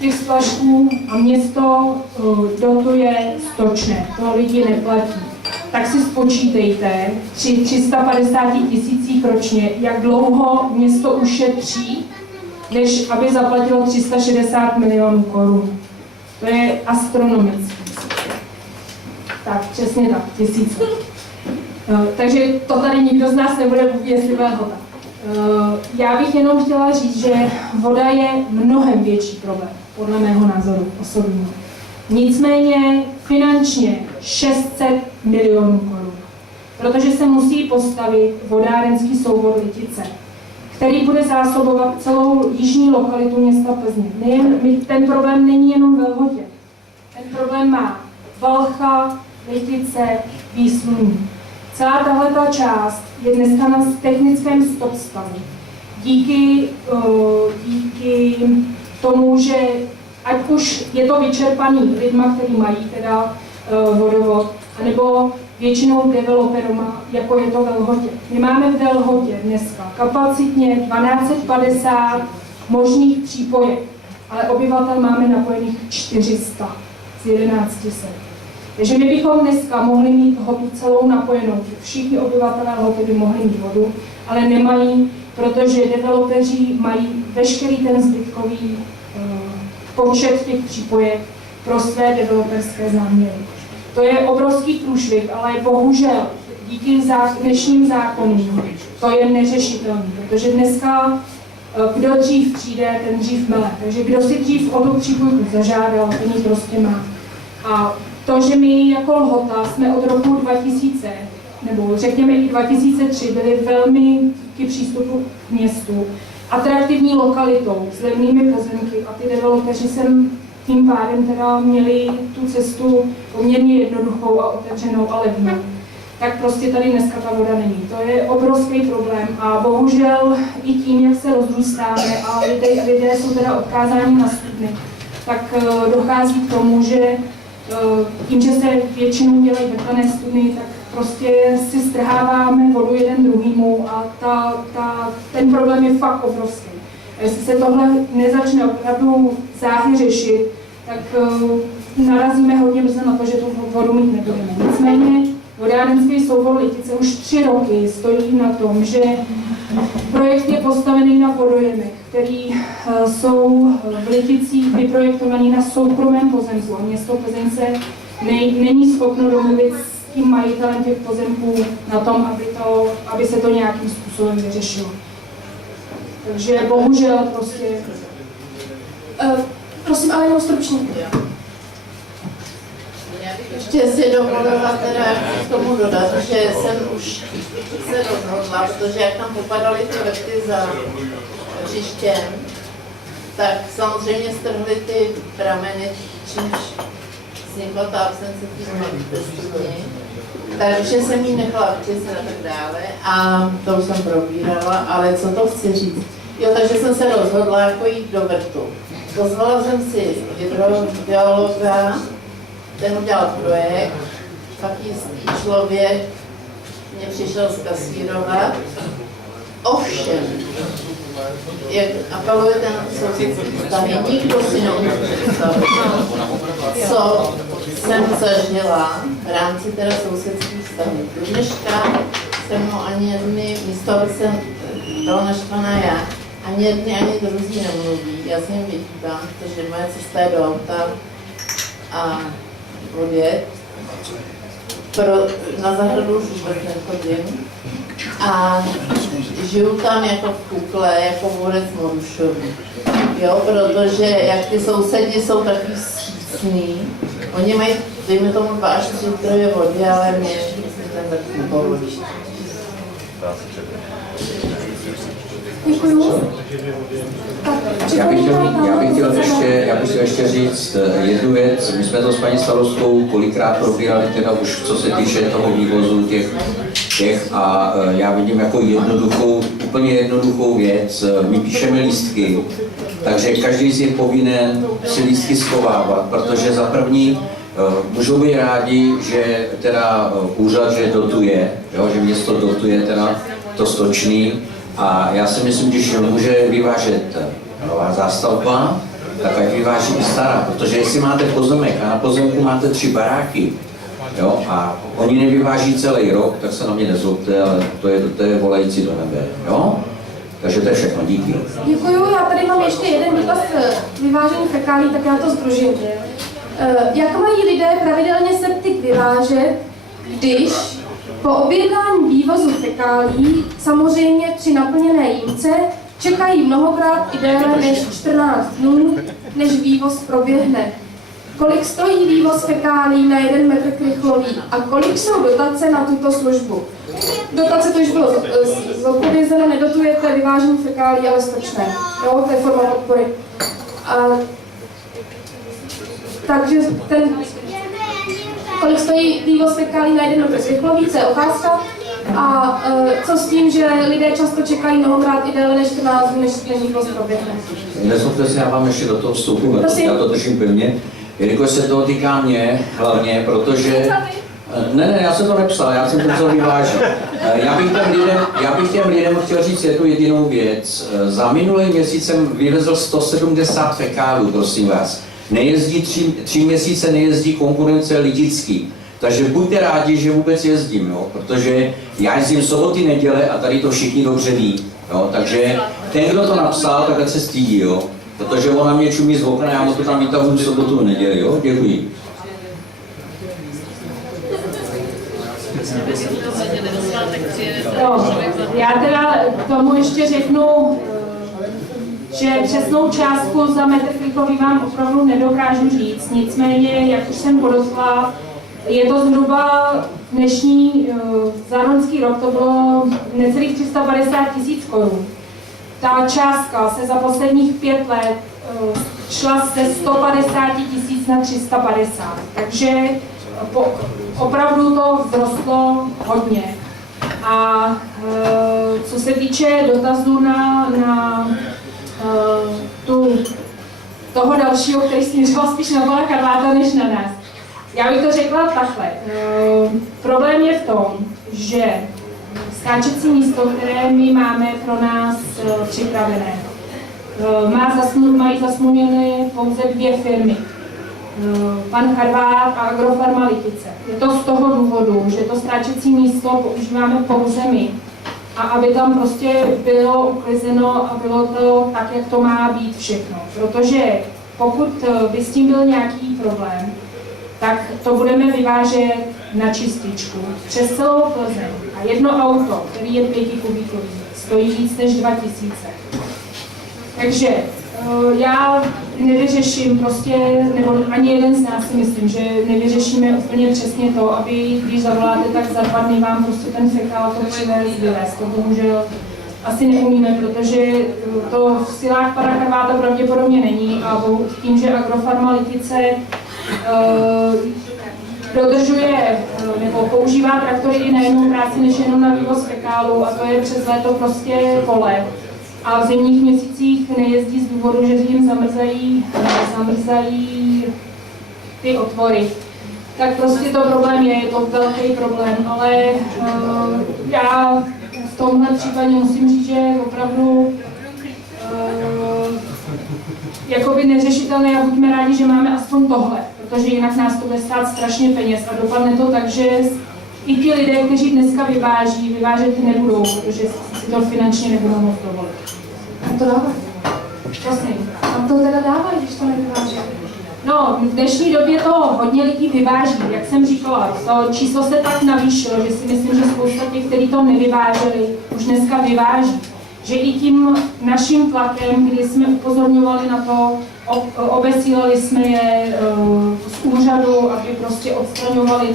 těch splašků a město dotuje stočné. To lidi neplatí. Tak si spočítejte při 350 tisících ročně, jak dlouho město ušetří, než aby zaplatilo 360 milionů korun. To je astronomické. Tak, přesně tak, 1000. Takže to tady nikdo z nás nebude uvěřlivá Lhota. Já bych jenom chtěla říct, že voda je mnohem větší problém, podle mého názoru osobního. Nicméně finančně 600 milionů korun, protože se musí postavit vodárenský soubor Litice, který bude zásobovat celou jižní lokalitu města Plzně. Ten problém není jenom ve Lhotě. Ten problém má Valcha, Litice, Výsluní. Celá tahleta část je dneska na technickém stop stavu. Díky tomu, že ať už je to vyčerpaný lidma, který mají teda vodovod, anebo většinou developeroma, jako je to ve Lhotě. My máme v Lhotě dneska kapacitně 1250 možných přípojek, ale obyvatel máme napojených 400 z 1100. Takže my bychom dneska mohli mít Lhotu celou napojenou. Všichni obyvatelé Lhoty by mohli mít vodu, ale nemají, protože developeři mají veškerý ten zbytkový počet těch přípojek pro své developerské záměry. To je obrovský průšvih, ale bohužel díky dnešním zákonům to je neřešitelné, protože dneska kdo dřív přijde, ten dřív mele. Takže kdo si dřív o tu přípojku zažádal, ten ji prostě má. A to, že my jako Lhota jsme od roku 2000, nebo řekněme i 2003, byli velmi díky přístupu k městu atraktivní lokalitou s levnými pozemky a ty developeři sem tím pádem teda měli tu cestu poměrně jednoduchou a otevřenou a levnou. Tak prostě tady dneska ta voda není. To je obrovský problém a bohužel i tím, jak se rozrůstáme a lidé jsou teda odkázáni na studny, tak dochází k tomu, že tím, že se většinou dělají vetlené studny, tak prostě si strháváme vodu jeden druhýmu a ten problém je fakt obrovský. A jestli se tohle nezačne opravdu záhy řešit, tak narazíme hodně brzo na to, že tu vodu mít nebudeme. Nicméně vodárenský soubor Litice už 3 roky stojí na tom, že projekt je postavený na vodojemech, který jsou v Liticích vyprojektovaný na soukromém pozemku. Město Plzeň se není schopno domluvit s tím majitelem těch pozemků na tom, aby se to nějakým způsobem vyřešilo. Takže bohužel prostě... Prosím, ale jenom stručně. Ještě si dovolila teda k tomu dodat, že jsem už se rozhodla, protože jak tam popadaly ty vrty za hřištěm, tak samozřejmě strhly ty prameny, čímž vznikla ta absence té studny. Takže jsem ji nechala vyčistit a tak dále a to už jsem probírala, ale co to chci říct? Jo, takže jsem se rozhodla jako jít do vrtu. Pozvala jsem si hydrogeologa, ten udělal projekt, pak jistý člověk mě přišel zkasírovat. Ovšem, jak apeluje ten sousedský vztahy, nikdo si neumí představit, co jsem zažila v rámci teda sousedských vztahů. Do dneška se mnou ani jedny, místo aby jsem byla naštvaná já, ani jedni, ani druzí nemluví. Já s ním vyhýbám, protože moje cesta je do auta a odjet. Na zahradu už vůbec nechodím. A žiju tam jako v kukle, jako Borec Morušový. Jo, protože jak ty sousedi jsou taky vstřícní, oni mají, dejme tomu 2 až 3 zdroje vody, ale mě ten tak nepovolí. Děkuju. Já bych chtěl ještě říct jednu věc. My jsme to s paní starostkou kolikrát probírali, teda už co se týče toho vývozu těch a já vidím jako úplně jednoduchou věc. My píšeme lístky, takže každý si je povinen si lístky schovávat, protože za první můžou být rádi, že teda úřad, že dotuje, jo, že město dotuje teda to stočný a já si myslím, když může vyvážet nová zástavba, tak ať vyváží i stará, protože jestli máte pozemek a na pozemku máte 3 baráky, jo, a oni nevyváží celý rok, tak se na mě nezlobte, ale to je volající do nebe, jo? Takže to je všechno, díky. Děkuju, já tady mám ještě jeden dotaz vyvážení fekálí, tak já to združím. Jak mají lidé pravidelně septik vyvážet, když po objednání vývozu fekálí, samozřejmě při naplněné jímce, čekají mnohokrát i déle než 14 dnů, než vývoz proběhne? Kolik stojí vývoz fekálí na 1 metr krychlový a kolik jsou dotace na tuto službu? Dotace to už bylo zodpovězeno, nedotujete vyvážení fekálí, ale stočné. Jo, to je forma podpory. Takže kolik stojí vývoz fekálí na 1 metr krychlový, to je otázka. A co s tím, že lidé často čekají mnohokrát i déle než 14 dnů, než vývoz proběhne? Nezlobte se, já vám ještě do toho vstoupím, já to držím pevně. Jelikož se toho týká mě hlavně, protože... Ne, já jsem to nepsal, já jsem to chtěl vyvážit. Já bych těm lidem chtěl říct jednu jedinou věc. Za minulý měsíc jsem vyvezl 170 fekálů, prosím vás. Nejezdí 3 měsíce, nejezdí konkurence Lidický. Takže buďte rádi, že vůbec jezdím, jo? Protože já jezdím soboty, neděle a tady to všichni dobře ví. Jo? Takže ten, kdo to napsal, tak se stydí, jo? Protože on na mě čumí z okna, já mu to tam vytahuji sobotu, neděli, jo? Děkuji. Jo, já teda k tomu ještě řeknu, že přesnou částku za metr krychlový vám opravdu nedokážu říct. Nicméně, jak už jsem podotkla, je to zhruba dnešní, za loňský rok to bylo necelých 350 000 korun. Ta částka se za posledních 5 let šla ze 150 000 na 350, takže opravdu to vzrostlo hodně. A co se týče dotazů na toho dalšího, který směřoval spíš na pana Karváta než na nás, já bych to řekla takhle. Problém je v tom, že skáčecí místo, které my máme pro nás připravené, mají zasmluvněné pouze 2 firmy. Pan Charvát a Agrofarma Lidice. Je to z toho důvodu, že to skáčecí místo používáme pouze my. A aby tam prostě bylo uklizeno a bylo to tak, jak to má být všechno. Protože pokud by s tím byl nějaký problém, tak to budeme vyvážet na čističku přes celou Plzeň. A jedno auto, který je 5 kubíkový, stojí víc než 2000. Takže já nevyřeším prostě, nebo ani jeden z nás si myslím, že nevyřešíme úplně přesně to, aby když zavoláte, tak za 2 dny vám prostě ten fekál to přiveli vyvést. To bohužel asi neumíme, protože to v silách pana Karváta pravděpodobně není a tím, že Agrofarma Lidice dodržuje nebo používá traktory i na jinou práci, než jenom na vývoz fekálu, a to je přes léto prostě pole. A v zimních měsících nejezdí z důvodu, že jim zamrzají ty otvory. Tak prostě to problém je to velký problém, ale já v tomhle případě musím říct, že opravdu jakoby neřešitelné a buďme rádi, že máme aspoň tohle, protože jinak nás to bude stát strašně peněz a dopadne to tak, že i ti lidé, kteří dneska vyvážet nebudou, protože si to finančně nebudou moct dovolit. A to dávají. Prosím. A to teda dávají, když to nevyváží. No, v dnešní době to hodně lidí vyváží, jak jsem říkala. To číslo se tak navýšilo, že si myslím, že spousta těch, kteří to nevyváželi, už dneska vyváží. Že i tím naším tlakem, kdy jsme upozorňovali na to, obesílali jsme je z úřadu, aby prostě odstraňovali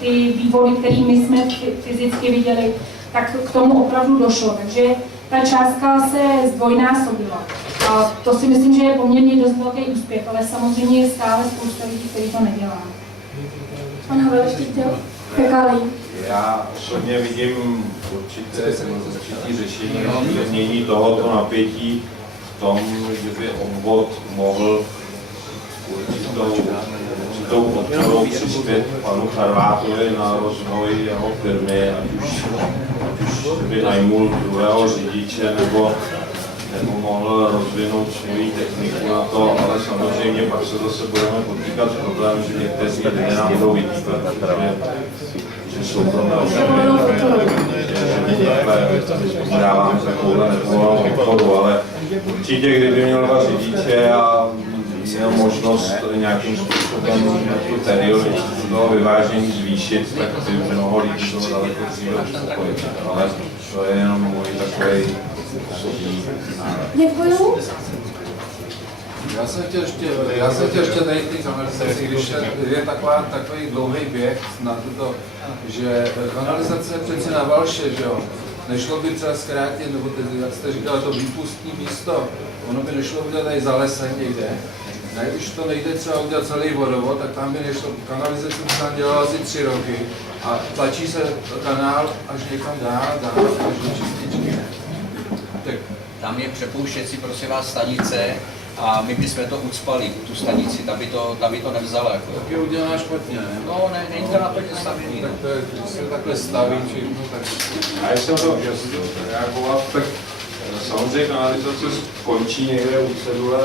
ty vývody, které my jsme fyzicky viděli, tak k tomu opravdu došlo. Takže ta částka se zdvojnásobila. A to si myslím, že je poměrně dost velký úspěch, ale samozřejmě je stále spousta lidí, kteří to nedělá. Pan Havel ještě chtěl? Fekály. Já osobně vidím určitý řešení změní tohoto napětí v tom, že by obvod mohl určitou tou podporou přispět panu Charvátovi na rozvoj jeho firmy, ať už by najmul druhého řidiče nebo mohl rozvinout svoji techniku na to, ale samozřejmě pak se zase budeme potýkat s problémem, že někteří lidé nám budou vytýkat, že soukromé osoby, že dáváme takovouhle nepovolenou podporu, ale určitě, kdyby měl dva řidiče a měl možnost nějakým způsobem tu periodicitu toho vyvážení zvýšit, tak by mnoho lidí bylo daleko dříve uspokojit. Ale to je jenom můj takový osobní národ. Děkuju. Já jsem chtěl ještě tady ty kanalizaci, když je takový dlouhý běh na tuto, že kanalizace přece na Valše, že jo, nešlo by třeba zkrátit, nebo jak jste říkal, to výpustní místo, ono by nešlo udělat tady za lesem někde. Ne, když to nejde třeba udělat celý vodovod, tak tam by nešlo, kanalizace by tam dělala asi 3 roky a tlačí se kanál až někam dál, až do čističky. Tak. Tam je přepouštěcí, prosím vás, stanice a my bychom to ucpali, tu stanici, ta by to nevzala. Jako. Tak je udělaná špatně, ne? No, není to naplně stavěný. Tak to je, když se takhle staví všechno, tak... A jestli na to reagovat, tak samozřejmě kanalizace skončí někde u cedule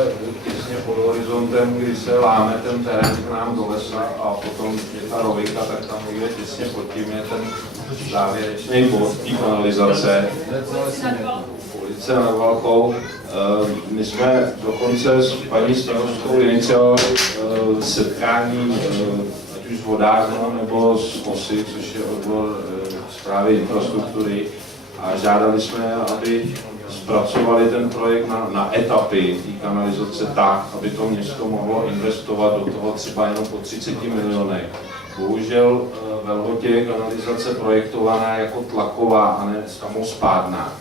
těsně pod horizontem, kdy se láme ten terén k nám do lesa a potom je ta rovinka, tak tam někde těsně pod tím je ten závěrečný bod té kanalizace. Ulice nad Valchou. My jsme dokonce s paní starostkou iniciovali setkání ať už s vodárnou nebo s OSI, což je odbor správy infrastruktury, a žádali jsme, aby zpracovali ten projekt na etapy té kanalizace tak, aby to město mohlo investovat do toho třeba jenom po 30 milionech. Bohužel ve Lhotě je kanalizace projektovaná jako tlaková a ne samospádná.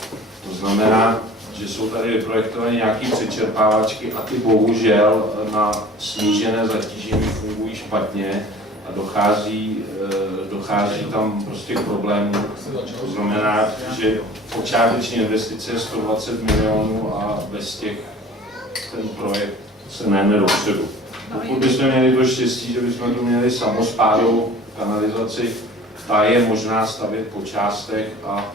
To znamená, že jsou tady vyprojektované nějaké přečerpávačky a ty bohužel na snížené zatížení fungují špatně a dochází tam prostě k problému. To znamená, že počáteční investice je 120 milionů a bez těch ten projekt se nejde dopředu. Pokud bychom měli to štěstí, že bychom tu měli samospádovou kanalizaci, ta je možná stavět po částech a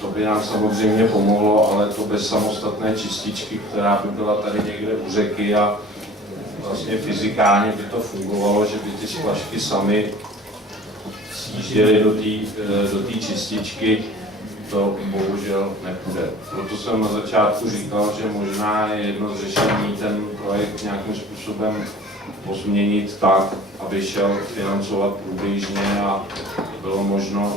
to by nám samozřejmě pomohlo, ale to bez samostatné čističky, která by byla tady někde u řeky a vlastně fyzikálně by to fungovalo, že by ty splašky samy sjížděly do té čističky, to bohužel nepůjde. Proto jsem na začátku říkal, že možná je jedno z řešení ten projekt nějakým způsobem pozměnit tak, aby šel financovat průběžně a bylo možno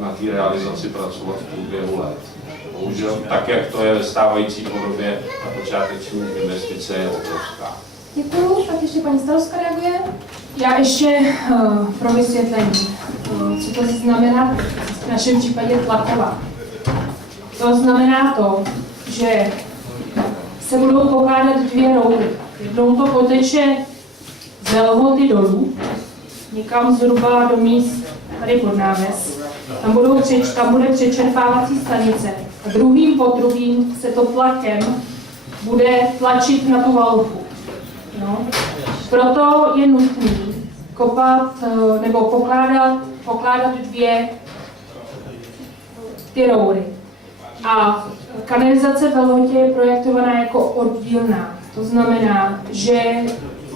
na té realizaci pracovat v průběhu let. Bohužel, tak jak to je ve stávající podobě, ta počáteční investice je obrovská. Děkuju. Tak ještě paní starostka reaguje. Já ještě pro vysvětlení, co to znamená v našem případě tlaková. To znamená to, že se budou pokládat 2 roury. Jednou to poteče ze Lhoty dolů, někam zhruba do míst tady pod náves. Tam bude přečerpávací stanice. A druhým potrubím se to tlakem bude tlačit na tu Valchu. No. Proto je nutné kopat nebo pokládat 2 ty roury. A kanalizace ve Lhotě je projektovaná jako oddílná. To znamená, že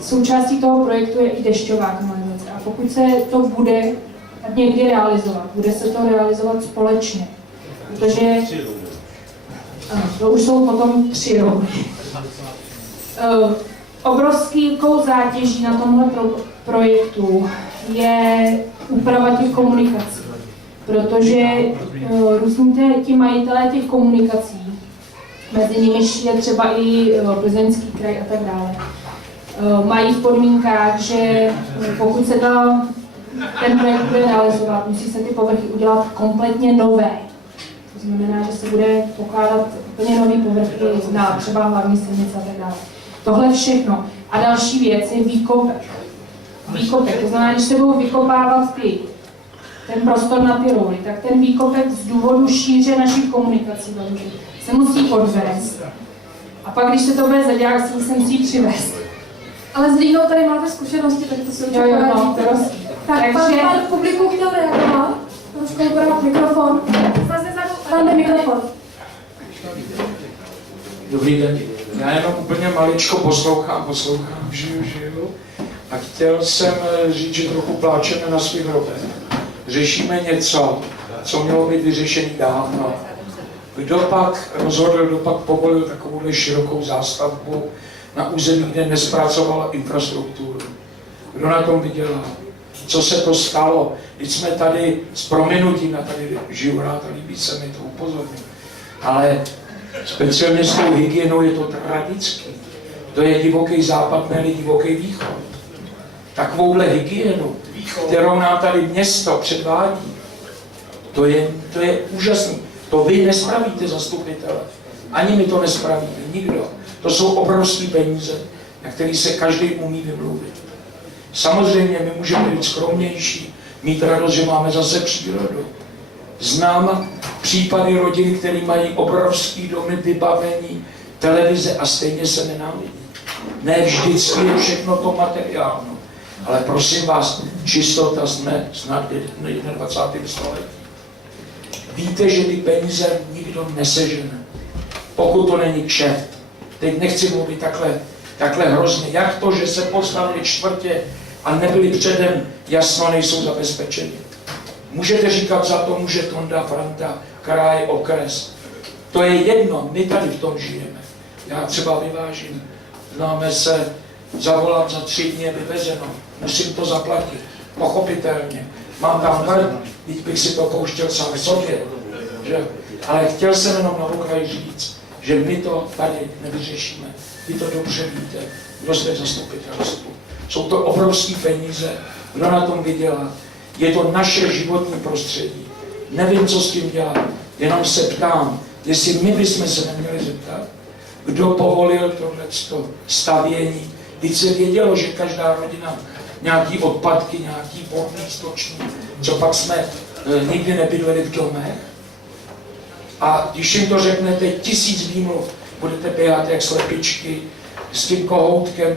součástí toho projektu je i dešťová kanalizace. A pokud se to bude někdy realizovat, bude se to realizovat společně. Protože to už jsou potom 3 roury. Obrovskou zátěží na tomhle projektu je úprava těch komunikací, protože různí ti majitelé těch komunikací, mezi nimiž je třeba i Plzeňský kraj a tak dále, mají v podmínkách, že pokud se ten projekt bude realizovat, musí se ty povrchy udělat kompletně nové. To znamená, že se bude pokládat úplně nový povrchy na třeba hlavní silnice a tak dále. Tohle všechno. A další věc je výkopek. Výkopek, to znamená, když se budou vykopávat ten prostor na ty roury, tak ten výkopek z důvodu šíře našich komunikací se musí odvést. A pak, když se to bude zadělat, se musí přivést. Ale s Línou tady máte zkušenosti, tak to si určitě no, poradíte. Tak pan publiku chtěl reagovat. Trošku ubrát mikrofon. Máte mikrofon. Dobrý den. Já jenom úplně maličko poslouchám, žiju. A chtěl jsem říct, že trochu pláčeme na svých hrobech. Řešíme něco, co mělo být vyřešený dávno. Kdo pak rozhodl, kdo pak povolil takovou širokou zástavbu na území, kde nespracovala infrastrukturu? Kdo na tom vydělal? Co se to stalo? Když jsme tady s prominutím, a tady žiju rád a líbí se mi to upozornit, ale speciálně s tou hygienou je to tragický. To je divoký západ, ne divoký východ. Takovouhle hygienu, kterou nám tady město předvádí, to je úžasný. To vy nespravíte, zastupitele. Ani my to nespravíme, nikdo. To jsou obrovské peníze, na které se každý umí vymluvit. Samozřejmě my můžeme být skromnější, mít radost, že máme zase přírodu. Znám případy rodin, které mají obrovský domy, vybavení, televize a stejně se nenávidí. Ne vždycky je všechno to materiálno. Ale prosím vás, čistota jsme snad v 21. století. Víte, že ty peníze nikdo nesežene, pokud to není kšeft. Teď nechci mluvit takhle hrozně. Jak to, že se postavili čtvrtě a nebyli předem jasno, nejsou zabezpečeni. Můžete říkat, za to může Tonda, Franta, kraj, okres. To je jedno, my tady v tom žijeme. Já třeba vyvážím, známe se, zavolám za 3 dny, je vyvezeno, musím to zaplatit, pochopitelně. Mám tam vrd, teď bych si to pouštěl sám sobě, že? Ale chtěl jsem jenom na okraj říct, že my to tady nevyřešíme. Vy to dobře víte, kdo jste v zastupitelstvu. Jsou to obrovské peníze, kdo na tom vydělá. Je to naše životní prostředí. Nevím, co s tím dělat, jenom se ptám, jestli my bychom se neměli zeptat, kdo povolil tohleto stavění. Teď se vědělo, že každá rodina nějaký odpadky, nějaký vodní stoční, co pak jsme nikdy nebydleli v domech. A když jim to řeknete 1000 výmluv, budete běhat jak slepičky s tím kohoutkem,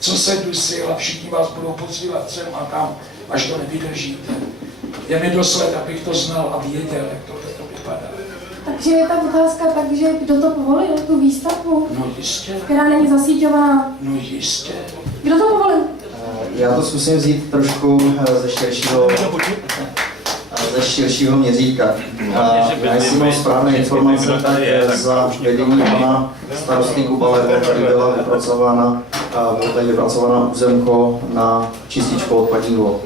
co se dusil a všichni vás budou posílat sem a tam, až to nevydržíte. Je mi dost let, abych to znal a věděl, jak to vypadá. Takže je ta otázka tak, že kdo to povolil, tu výstavbu? No jistě. Která není zasíťovaná. No jistě. Kdo to povolil? Já to zkusím vzít trošku ze širšího měřítka. Jestli mám správné informace, tak za vedení pana starosty Kubalého tady byla vypracována územko na čističku odpadních vod.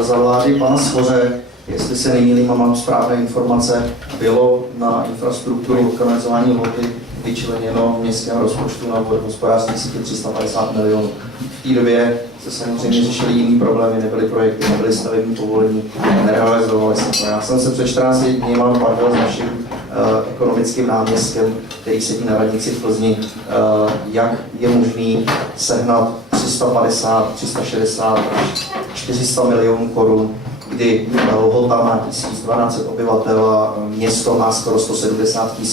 Za vlády pana Svoře, jestli se nemýlím a mám správné informace, bylo na infrastrukturu kanalizování vody vyčleněno v městském rozpočtu na vodohospodářství sítě 350 milionů. V té době se samozřejmě řešily jiný problémy, nebyly projekty, nebyly stavební povolení, nerealizovaly se to. Já jsem se před 14 dní bavil s naším ekonomickým náměstkem, který sedí na radnici v Plzni, jak je možný sehnat 350, 360, 400 milionů korun, kdy Lhota má 1200 obyvatel a město má skoro 170 000.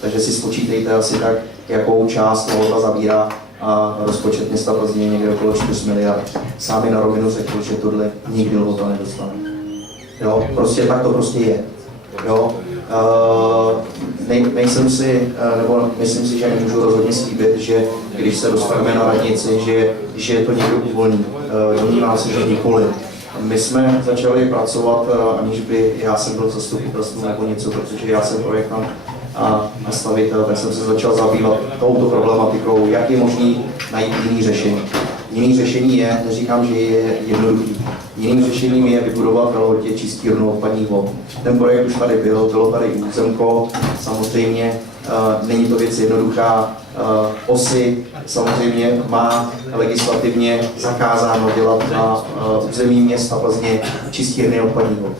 Takže si spočítejte asi tak, jakou část Lhota zabírá a rozpočet města Plzně je někde okolo 4 miliard. Sami na rovinu řekl, že tohle nikdy Lhota nedostane. Jo, prostě tak to prostě je. Jo. Nejsem si, nebo myslím si, že nemůžu rozhodně slíbit, že když se dostaneme na radnici, že to někdo uvolní. Domnívám se, že nikoli. My jsme začali pracovat, aniž by já jsem byl zastupitelstvu nebo něco, protože já jsem projektant a nastavitel, tak jsem se začal zabývat touto problematikou, jak je možný najít jiný řešení. Jiný řešení je, neříkám, že je jednoduchý. Jiným řešením je vybudovat ve Lhotě čistírnu odpadních vod. Ten projekt už tady bylo tady územko, samozřejmě není to věc jednoduchá. OSI samozřejmě má legislativně zakázáno dělat na území města Plzně čistírny odpadních vod.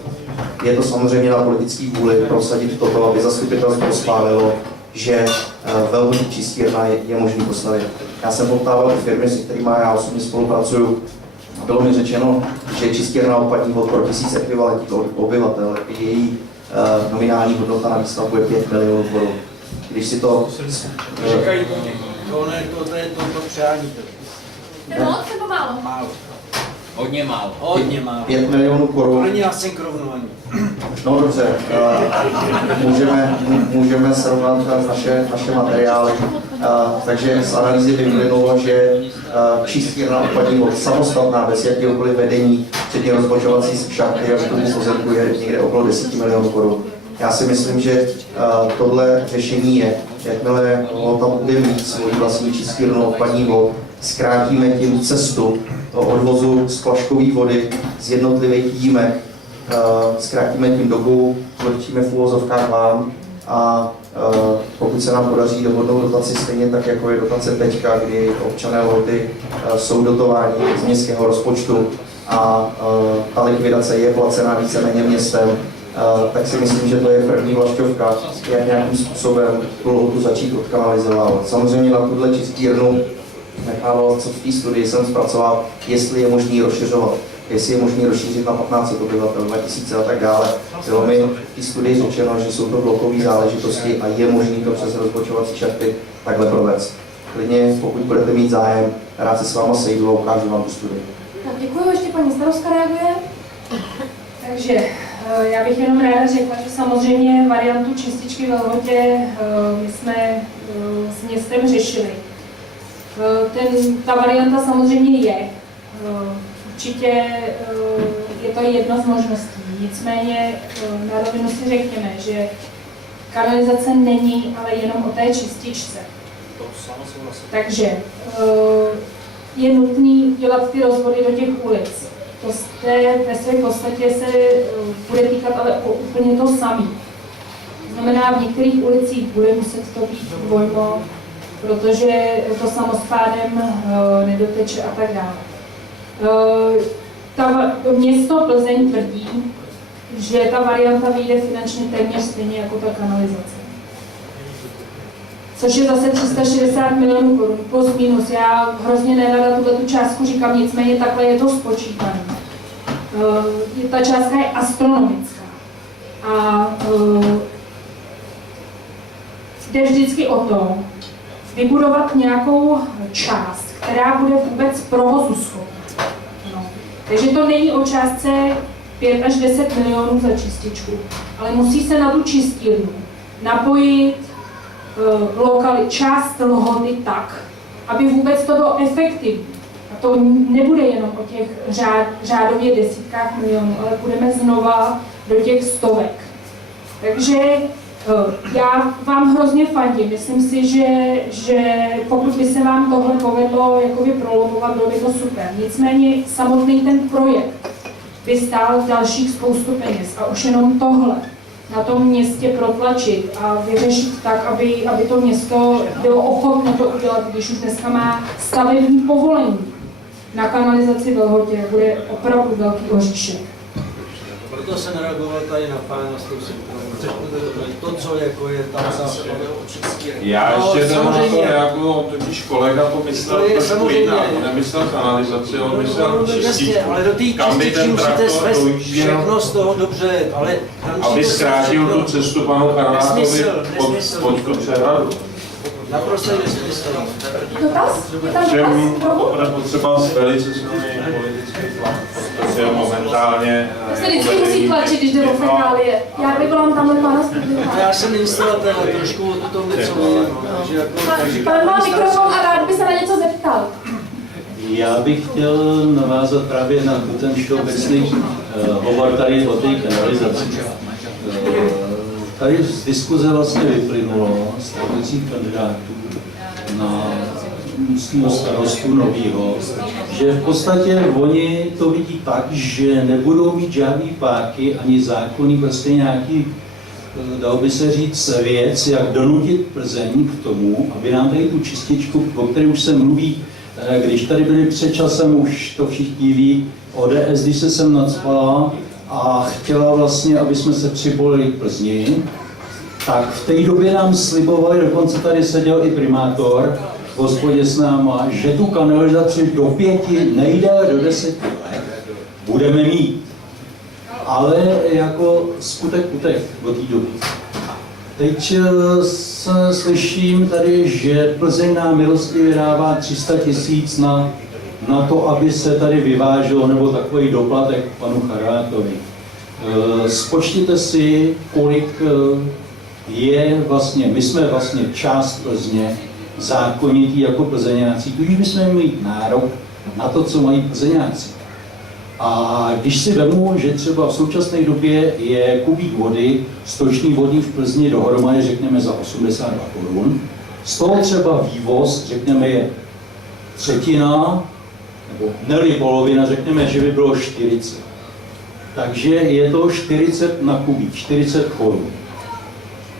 Je to samozřejmě na politický vůli prosadit toto, aby zastupitelstvo schválilo, že ve Lhotě čistírna je možný postavit. Já jsem poptával firmy, se kterými já osobně spolupracuju. Bylo mi řečeno, že čistírna odpadních vod pro 1000 ekvivalentních obyvatel, její nominální hodnota na výstavbu je 5 milionů korun. Když si to... Říkají to někdo, to je to přání. To je moc nebo málo? Málo. Hodně málo. Hodně málo. 5 milionů To korun. není asynchronovaný. No dobře, můžeme srovnat naše materiály. Takže z analýzy vyplynulo, že čistírna odpadních vod samostatná, bez jakéhokoliv vedení, včetně rozbočovací šachty a tomu pozemku je někde okolo 10 milionů korun. Já si myslím, že tohle řešení je, jakmile tam bude mít svoji vlastní čistírnu odpadních vod, zkrátíme tím cestu odvozu splaškové vody z jednotlivých jímek, zkrátíme tím dobu, odčíme v uvozovkách vám a pokud se nám podaří dohodnout dotaci stejně tak, jako je dotace teďka, kdy občané Lhody jsou dotováni z městského rozpočtu a ta likvidace je placená víceméně městem, tak si myslím, že to je první vlašťovka, jak nějakým způsobem tu Lhotu začít odkanalizovávat. Samozřejmě na tuhle čistírnu nechával, co v té studii jsem zpracoval, jestli je možný rozšiřovat, jestli je možný rozšířit na 15 obyvatel, 2000 a tak dále. Bylo mi v té studii řečeno, že jsou to blokové záležitosti a je možný to přes rozbočovací šachty takhle provést. Klidně, pokud budete mít zájem, rád se s váma sejdu a ukážu vám tu studii. Tak děkuji, ještě paní starostka reaguje. Takže já bych jenom ráda řekla, že samozřejmě variantu čističky ve Lhotě my jsme s městem řešili. Ta varianta samozřejmě je. Určitě je to jedna z možností. Nicméně na rovinu si řekněme, že kanalizace není ale jenom o té čističce. Takže je nutný dělat ty rozvody do těch ulic. To ve své podstatě se bude týkat ale úplně to samé. Znamená, v některých ulicích bude muset to být dvojmo, protože to samospádem nedoteče a tak dále. Město Plzeň tvrdí, že ta varianta vyjde finančně téměř stejně jako ta kanalizace. Což je zase 360 milionů korun, plus minus. Já hrozně nerada tu částku říkám, nicméně takhle je to spočítané. Ta částka je astronomická. A jde vždycky o to, vybudovat nějakou část, která bude vůbec provozu schopná. No. Takže to není o částce 5 až 10 milionů za čističku, ale musí se na tu čistírnu napojit část Lhoty tak, aby vůbec to bylo efektivní. A to nebude jenom o těch řádově desítkách milionů, ale půjdeme znova do těch stovek. Takže já vám hrozně fandím. Myslím si, že pokud by se vám tohle povedlo jakoby prolomovat, bylo by to super. Nicméně samotný ten projekt by stál dalších spoustu peněz. A už jenom tohle na tom městě protlačit a vyřešit tak, aby to město bylo ochotné to udělat, když už dneska má stavební povolení na kanalizaci ve Lhotě, bude opravdu velký oříšek. Proto jsem reagoval tady na pána s tou to, co jako je tam za očistírny. Já ještě jeden na to reaguju, totiž kolega to myslel trošku jinak. On nemyslel kanalizaci, on myslel čističku. Ale do té čističky musíte svést všechno z toho dobře, ale aby zkrátil tu cestu panu Karlátovi pod tu přehradu. Naprosto nesmysl. Dotaz? Všem bude potřeba velice silný politický tlak, protože momentálně... Tak se vždycky musí tlačit, když jde o fekálie. Já vyvolám tamhle pana Studlíka. Já jsem instalatér, trošku o tom něco vím. Pan má mikrofon a rád by se na něco zeptal. Já bych chtěl navázat právě na ten všeobecný hovor tady o té kanalizaci. Tady z diskuze vlastně vyplynulo z takových kandidátů na místního starostu novýho, že v podstatě oni to vidí tak, že nebudou mít žádný páky ani zákonný, prostě nějaký, dalo by se říct, věc, jak donutit Plzeň k tomu, aby nám tady tu čističku, o které už se mluví, když tady byli před časem, už to všichni ví, ODS, když se sem nacpala a chtěla vlastně, aby jsme se přibolili k Plzni, tak v té době nám slibovali, dokonce tady seděl i primátor v hospodě s náma, že tu kanalizaci do 5, nejde do 10 let budeme mít. Ale jako skutek utek od té doby. Teď slyším tady, že Plzeň nám milostivě dává 300 000 na na to, aby se tady vyváželo, nebo takový doplatek panu Charátovi. Spočtěte si, kolik je vlastně, my jsme vlastně část Plzně, zákonitý jako plzeňáci, tudíž bychom měli mít nárok na to, co mají plzeňáci. A když si vemu, že třeba v současné době je kubík vody, stočný vodní v Plzni dohromady, řekněme, za 82 korun, z toho třeba vývoz, řekněme, je třetina, nebo ne-li polovina, řekněme, že by bylo 40. Takže je to 40 na kubík, 40 korun.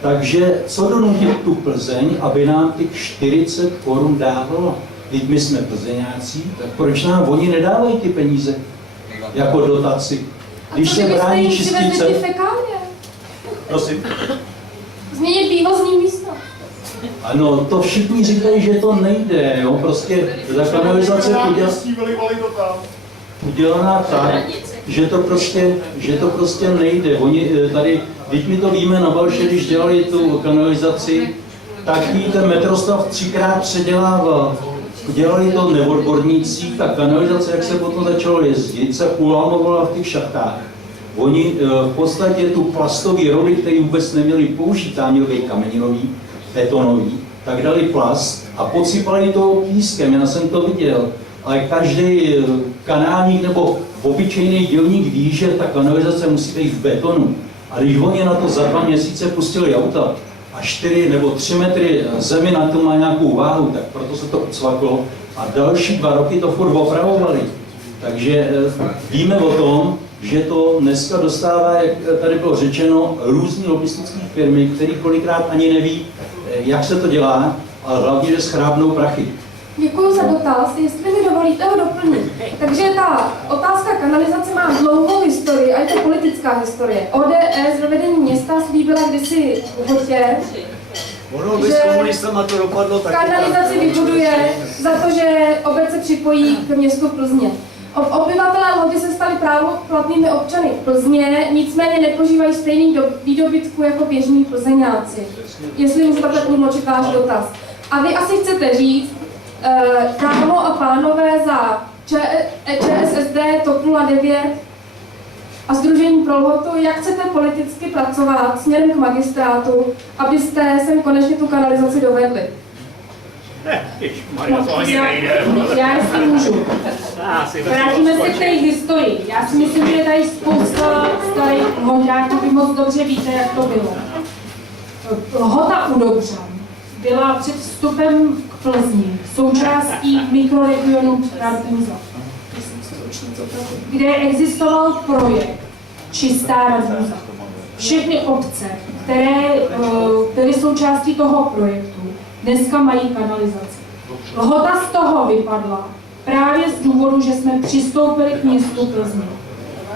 Takže co donutit tu Plzeň, aby nám těch 40 korun dávalo? Teď my jsme plzeňáci, tak proč nám oni nedávají ty peníze jako dotaci? Když se brání čistice... Prosím? Změnit vývozní místo. Ano, to všichni říkají, že to nejde, jo? Prostě ta kanalizace udělaná tak, že to prostě nejde. Oni tady, teď my to víme na Balše, když dělali tu kanalizaci, tak jí ten metrostav 3krát předělával. Dělali to neodborníci, ta kanalizace, jak se potom začalo jezdit, se ulámovala v těch šachtách. Oni v podstatě tu plastový rody, který vůbec neměli použít, tam měl být kameninový, betonový, tak dali plast a posypali to pískem, já jsem to viděl. Ale každý kanálník nebo obyčejný dělník ví, že ta kanalizace musí být v betonu. A když oni na to za 2 měsíce pustili auta a 4 nebo 3 metry zemi na to má nějakou váhu, tak proto se to ucvaklo a další 2 roky to furt opravovali. Takže víme o tom, že to dneska dostává, jak tady bylo řečeno, různý lobistické firmy, které kolikrát ani neví, jak se to dělá, ale hlavně, že schrábnou prachy. Děkuji za dotaz, jestli mi dovolíte ho doplnit. Takže ta otázka kanalizace má dlouhou historii, a je to politická historie. ODS ve vedení města slíbila kdysi Lhotě, že kanalizaci vybuduje za to, že obec se připojí k městu Plzně. Obyvatelé Lhoty se stali právoplatnými občany Plzně, nicméně nepožívají stejný výdobytku jako běžní plzeňáci. Jestli můžu takhle tlumočit váš dotaz. A vy asi chcete říct, dámo a pánové za ČSSD, TOP 09 a Sdružení pro Lhotu, jak chcete politicky pracovat směrem k magistrátu, abyste sem konečně tu kanalizaci dovedli? Já si můžu. Vrátíme se k té historii. Já si myslím, že je tady spousta starých Lhoťáků, vy moc dobře víte, jak to bylo. Lhota u Dobřan byla před vstupem k Plzni součástí mikroregionu Radbuza, kde existoval projekt Čistá Radbuza. Všechny obce, které byly součástí toho projektu, dneska mají kanalizaci. Lhota z toho vypadla právě z důvodu, že jsme přistoupili k městu Plzni.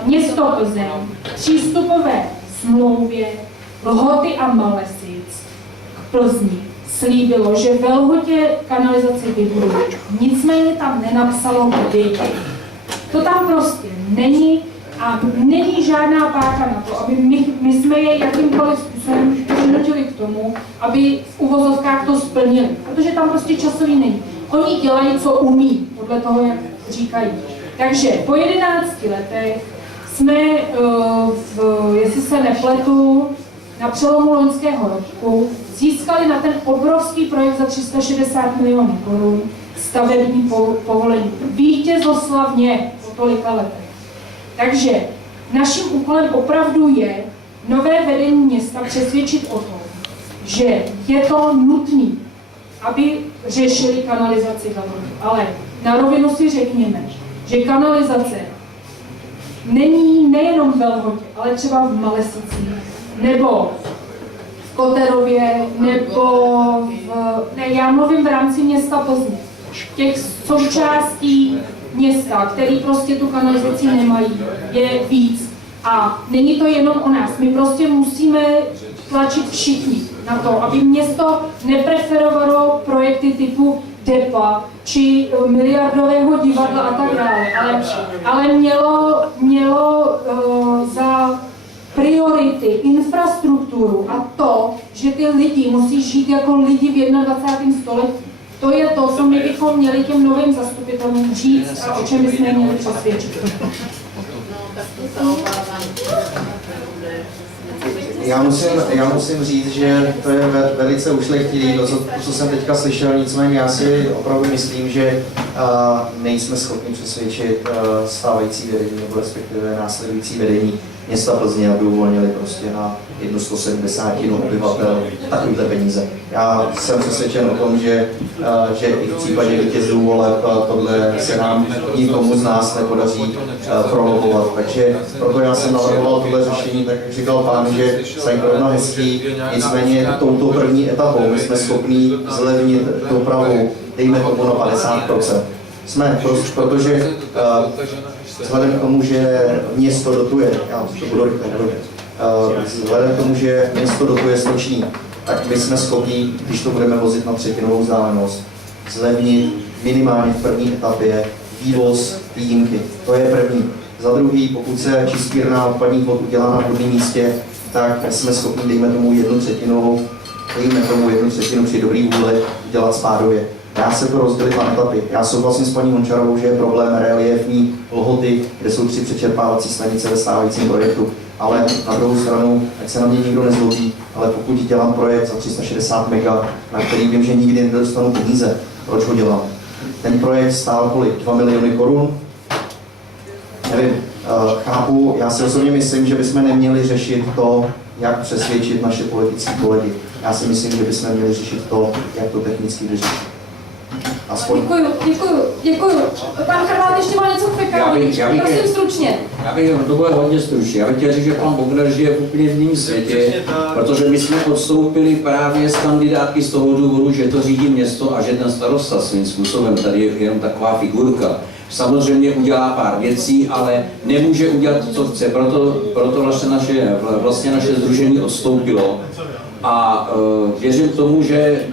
Město Plzeň v přístupové smlouvě Lhoty a Malesic k Plzni slíbilo, že ve Lhotě kanalizaci vybudou. Nicméně tam nenapsalo kdy. To tam prostě není a není žádná páka na to, aby my jsme je jakýmkoliv způsobem přinutili k tomu, aby v uvozovkách to splnili, protože tam prostě časový není. Oni dělají, co umí, podle toho, jak říkají. Takže po 11 letech jsme, jestli se nepletu, na přelomu loňského roku získali na ten obrovský projekt za 360 milionů korun stavební povolení. Vítězoslavně po tolika letech. Takže naším úkolem opravdu je nové vedení města přesvědčit o tom, že je to nutné, aby řešili kanalizaci v Lhotě. Ale na rovinu si řekněme, že kanalizace není nejenom v Lhotě, ale třeba v Malesicích, nebo v Koterově, nebo já mluvím v rámci města Plzně. Těch součástí města, který prostě tu kanalizaci nemají, je víc. A není to jenom o nás. My prostě musíme tlačit všichni na to, aby město nepreferovalo projekty typu DEPA či miliardového divadla a tak dále, ale mělo za priority infrastrukturu a to, že ty lidi musí žít jako lidi v 21. století. To je to, co my bychom měli těm novým zastupitelům říct a o čem bychom je měli přesvědčit. Já musím říct, že to je velice ušlechtilý, to, co jsem teďka slyšel, nicméně já si opravdu myslím, že nejsme schopni přesvědčit stávající vedení, nebo respektive následující vedení města Plzně, aby uvolnili prostě na 170 obyvatel takovýhle peníze. Já jsem přesvědčen o tom, že i v případě vítězů voleb tohle se nám nikomu z nás nepodaří prolobovat. Takže proto já jsem navrhoval tohle řešení, tak jak říkal pán, že Sajkorovna hezký, nicméně touto první etapou my jsme schopni zlevnit dopravu, dejme tomu na 50%. Jsme, protože vzhledem k tomu, že město dotuje, já to budu rychle nevědět, vzhledem k tomu, že město dotuje Stočný, tak my jsme schopni, když to budeme vozit na třetinovou vzdálenost, zlevnit minimálně v první etapě vývoz výjimky. To je první. Za druhý, pokud se čistírna odpadních vod udělá na vhodném místě, tak jsme schopni, dejme tomu jednu třetinu při dobrý vůli dělat spádově. Dá se to rozdělit na etapy. Já souhlasím s paní Hončarovou, že je problém reliefní lhoty, kde jsou 3 přečerpávací stanice ve stávajícím projektu. Ale na druhou stranu, ať se na mě nikdo nezlobí, ale pokud dělám projekt za 360 mega, na který vím, že nikdy nedostanu peníze, proč ho dělám? Ten projekt stál kolik? 2 miliony korun? Nevím, chápu, já si osobně myslím, že bychom neměli řešit to, jak přesvědčit naše politické kolegy. Já si myslím, že bychom měli řešit to, jak to technicky vyřešit. Děkuju. Pan Chrvát ještě má něco k fekálii. Prosím stručně. To bude hodně stručně. Já bych chtěl říct, že pan Bogner žije v úplně jiném světě, protože my jsme odstoupili právě z kandidátky z toho důvodu, že to řídí město a že ten starosta svým způsobem tady je jenom taková figurka. Samozřejmě udělá pár věcí, ale nemůže udělat to, co chce. Proto vlastně naše sdružení odstoupilo. A věřím tomu, že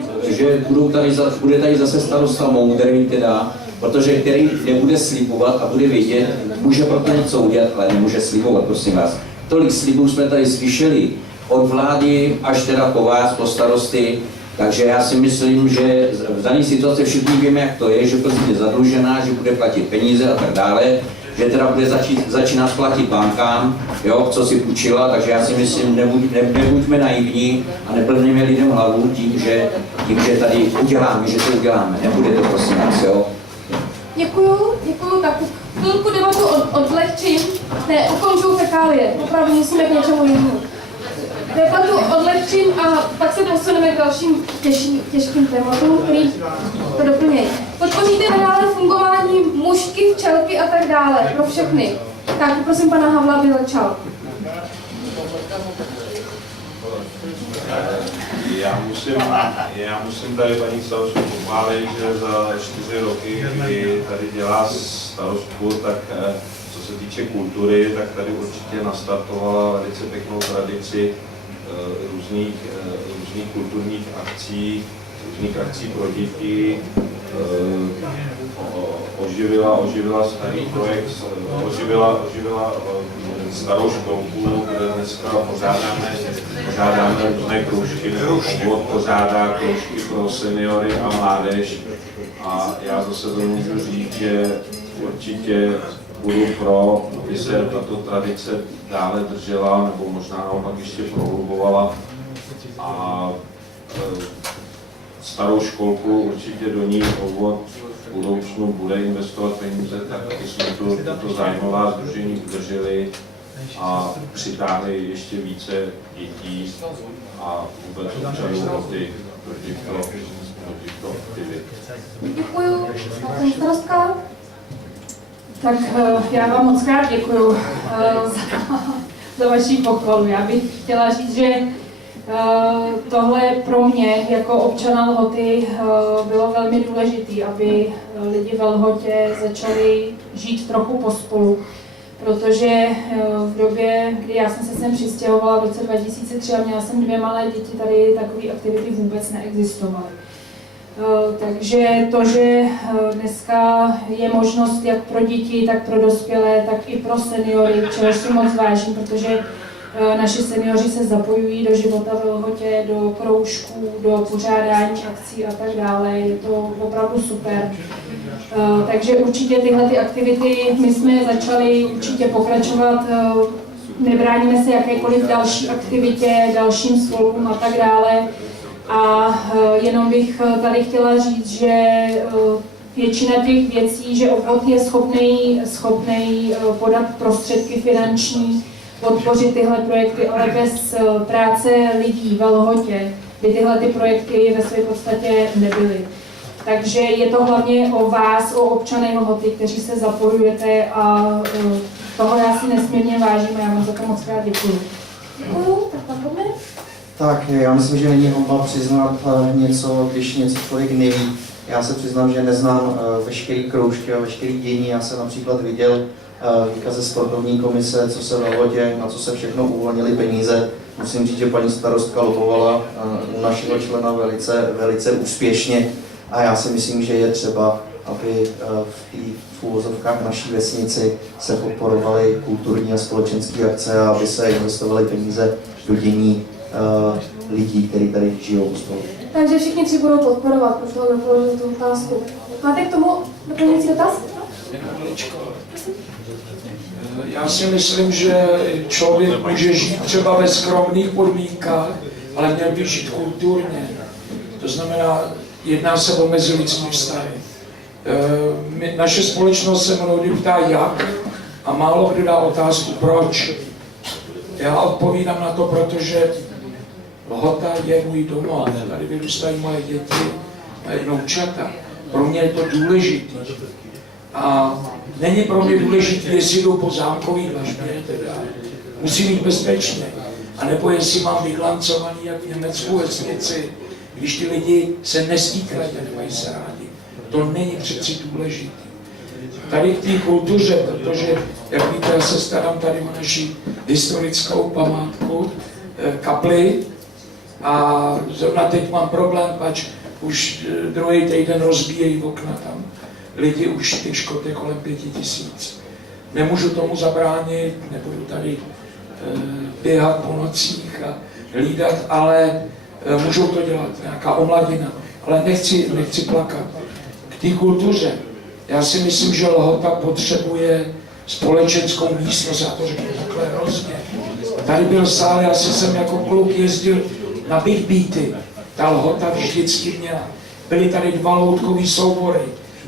bude tady zase starosta moudrý teda, protože který nebude slibovat a bude vědět, může proto něco udělat, ale nemůže slibovat, prosím vás. Tolik slibů jsme tady slyšeli od vlády až teda po vás, po starosty, takže já si myslím, že v dané situaci všichni víme, jak to je, že Plzeň je zadlužená, že bude platit peníze a tak dále, že teda bude začínat platit bankám, jo, co si půjčila, takže já si myslím, nebuďme naivní a neplňme lidem hlavu tím, že tady uděláme, že to uděláme. Nebude to, prosím vás, jo. Děkuju, tak chvilku debatu odlehčím, ne, ukončuju fekálie, opravdu musíme k něčemu jinému. Debatu odlehčím a pak se posuneme k dalším těžkým tématům, který to doplnějí. Podpoříte nadále fungování mužky, včelky a tak dále pro všechny. Tak prosím pana Havla, aby začal. Já musím tady paní starostku pochválit, že za 4 roky, kdy tady dělá starostku, tak co se týče kultury, tak tady určitě nastartovala velice pěknou tradici různých kulturních akcí, různých akcí pro děti, oživila starý projekt, oživila starou školku, kde dneska pořádáme různé kroužky, pořádá kroužky pro seniory a mládež. A já zase to můžu říct, že určitě budu pro, aby se tato tradice dále držela, nebo možná naopak ještě prohlubovala. A starou školku určitě do ní obvod v budoucnu bude investovat peníze, tak aby jsme to zájmová sdružení udrželi a přitáhli ještě více dětí a vůbec občanů do těchto aktivit. Děkuju. Paní starostka? Tak já vám moc krát děkuju za vaši pochvalu. Já bych chtěla říct, že tohle pro mě jako občana Lhoty bylo velmi důležité, aby lidi ve Lhotě začali žít trochu pospolu. Protože v době, kdy já jsem se sem přistěhovala v roce 2003 a měla jsem 2 malé děti, tady takové aktivity vůbec neexistovaly. Takže to, že dneska je možnost jak pro děti, tak pro dospělé, tak i pro seniory, čehož si moc vážím, protože naši seniori se zapojují do života ve Lhotě, do kroužků, do pořádání akcí a tak dále. Je to opravdu super. Takže určitě tyhle ty aktivity my jsme začali určitě pokračovat. Nebráníme se jakékoliv další aktivitě, dalším stolům a tak dále. A jenom bych tady chtěla říct, že většina těch věcí, že obvod je schopný podat prostředky finanční, podpořit tyhle projekty, ale bez práce lidí ve Lhotě by tyhle ty projekty ve své podstatě nebyly. Takže je to hlavně o vás, o občany Lhoty, kteří se zapojujete a toho já si nesmírně vážím a já vám za to moc krát děkuji. Děkuju, tak pan Bodner. Tak, já myslím, že není honba přiznat něco, když něco člověk neví. Já se přiznám, že neznám veškerý kroužky a veškerý dění. Já jsem například viděl výkazy sportovní komise, co se ve Lhotě, na co se všechno uvolnily peníze. Musím říct, že paní starostka lobovala u našeho člena velice úspěšně a já si myslím, že je třeba, aby v úvozovkách naší vesnici se podporovaly kulturní a společenské akce a aby se investovaly peníze do dění lidí, kteří tady žijou spolu. Takže všichni tři budou podporovat, proto ho položil tu otázku. Máte k tomu doplňující dotaz? Já si myslím, že člověk může žít třeba ve skromných podmínkách, ale měl by žít kulturně. To znamená, jedná se o mezilidské vztahy. Naše společnost se mnohdy ptá jak a málo kdo dá otázku proč. Já odpovídám na to, protože Lhota je můj domov, tady vyrůstají moje děti, moje vnoučata. Pro mě je to důležité. A není pro mě důležité, jestli jdu po zámkový dlažbě, teda musí být bezpečně. A nebo jestli mám vyglancovaný, jak v Německu vesnici, když ty lidi se nestýkají a nemají se rádi. To není přeci důležité. Tady v té kultuře, protože, jak víte, já se starám tady o naši historickou památku, kapli, a zrovna teď mám problém, pač už druhý týden rozbíjejí okna tam. Lidi už ty škody kolem 5000. Nemůžu tomu zabránit, nebudu tady běhat po nocích a hlídat, ale můžou to dělat, nějaká omladina. Ale nechci plakat. K té kultuře. Já si myslím, že Lhota potřebuje společenskou místnost, já to řeknu takhle hrozně. Tady byl sál, já jsem jako kluk jezdil na Big Beaty. Ta Lhota vždycky měla. Byly tady 2 loutkový soubory,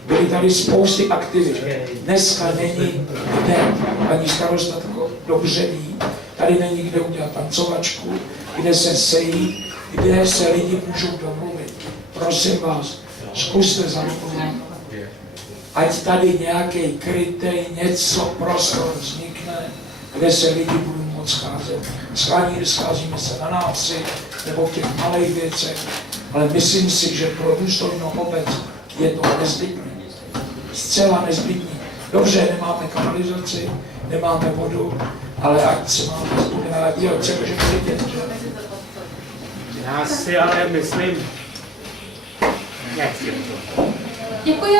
byly tady spousty aktivit. Dneska není kde, paní starosta to dobře ví, tady není kde udělat tancovačku, kde se sejít, kde se lidi můžou domluvit. Prosím vás, zkuste zamluvit. Ať tady nějaký krytej, něco prostor vznikne, kde se lidi budou moc scházet. Scházíme se na návsi nebo v těch malých věcech, ale myslím si, že pro důstojnou obec je to nezbytné. Zcela nezbytné. Dobře, nemáme kanalizaci, nemáme vodu, ale ať se máme studená, ať se můžeme vidět, že? Já si ale myslím, Děkuji.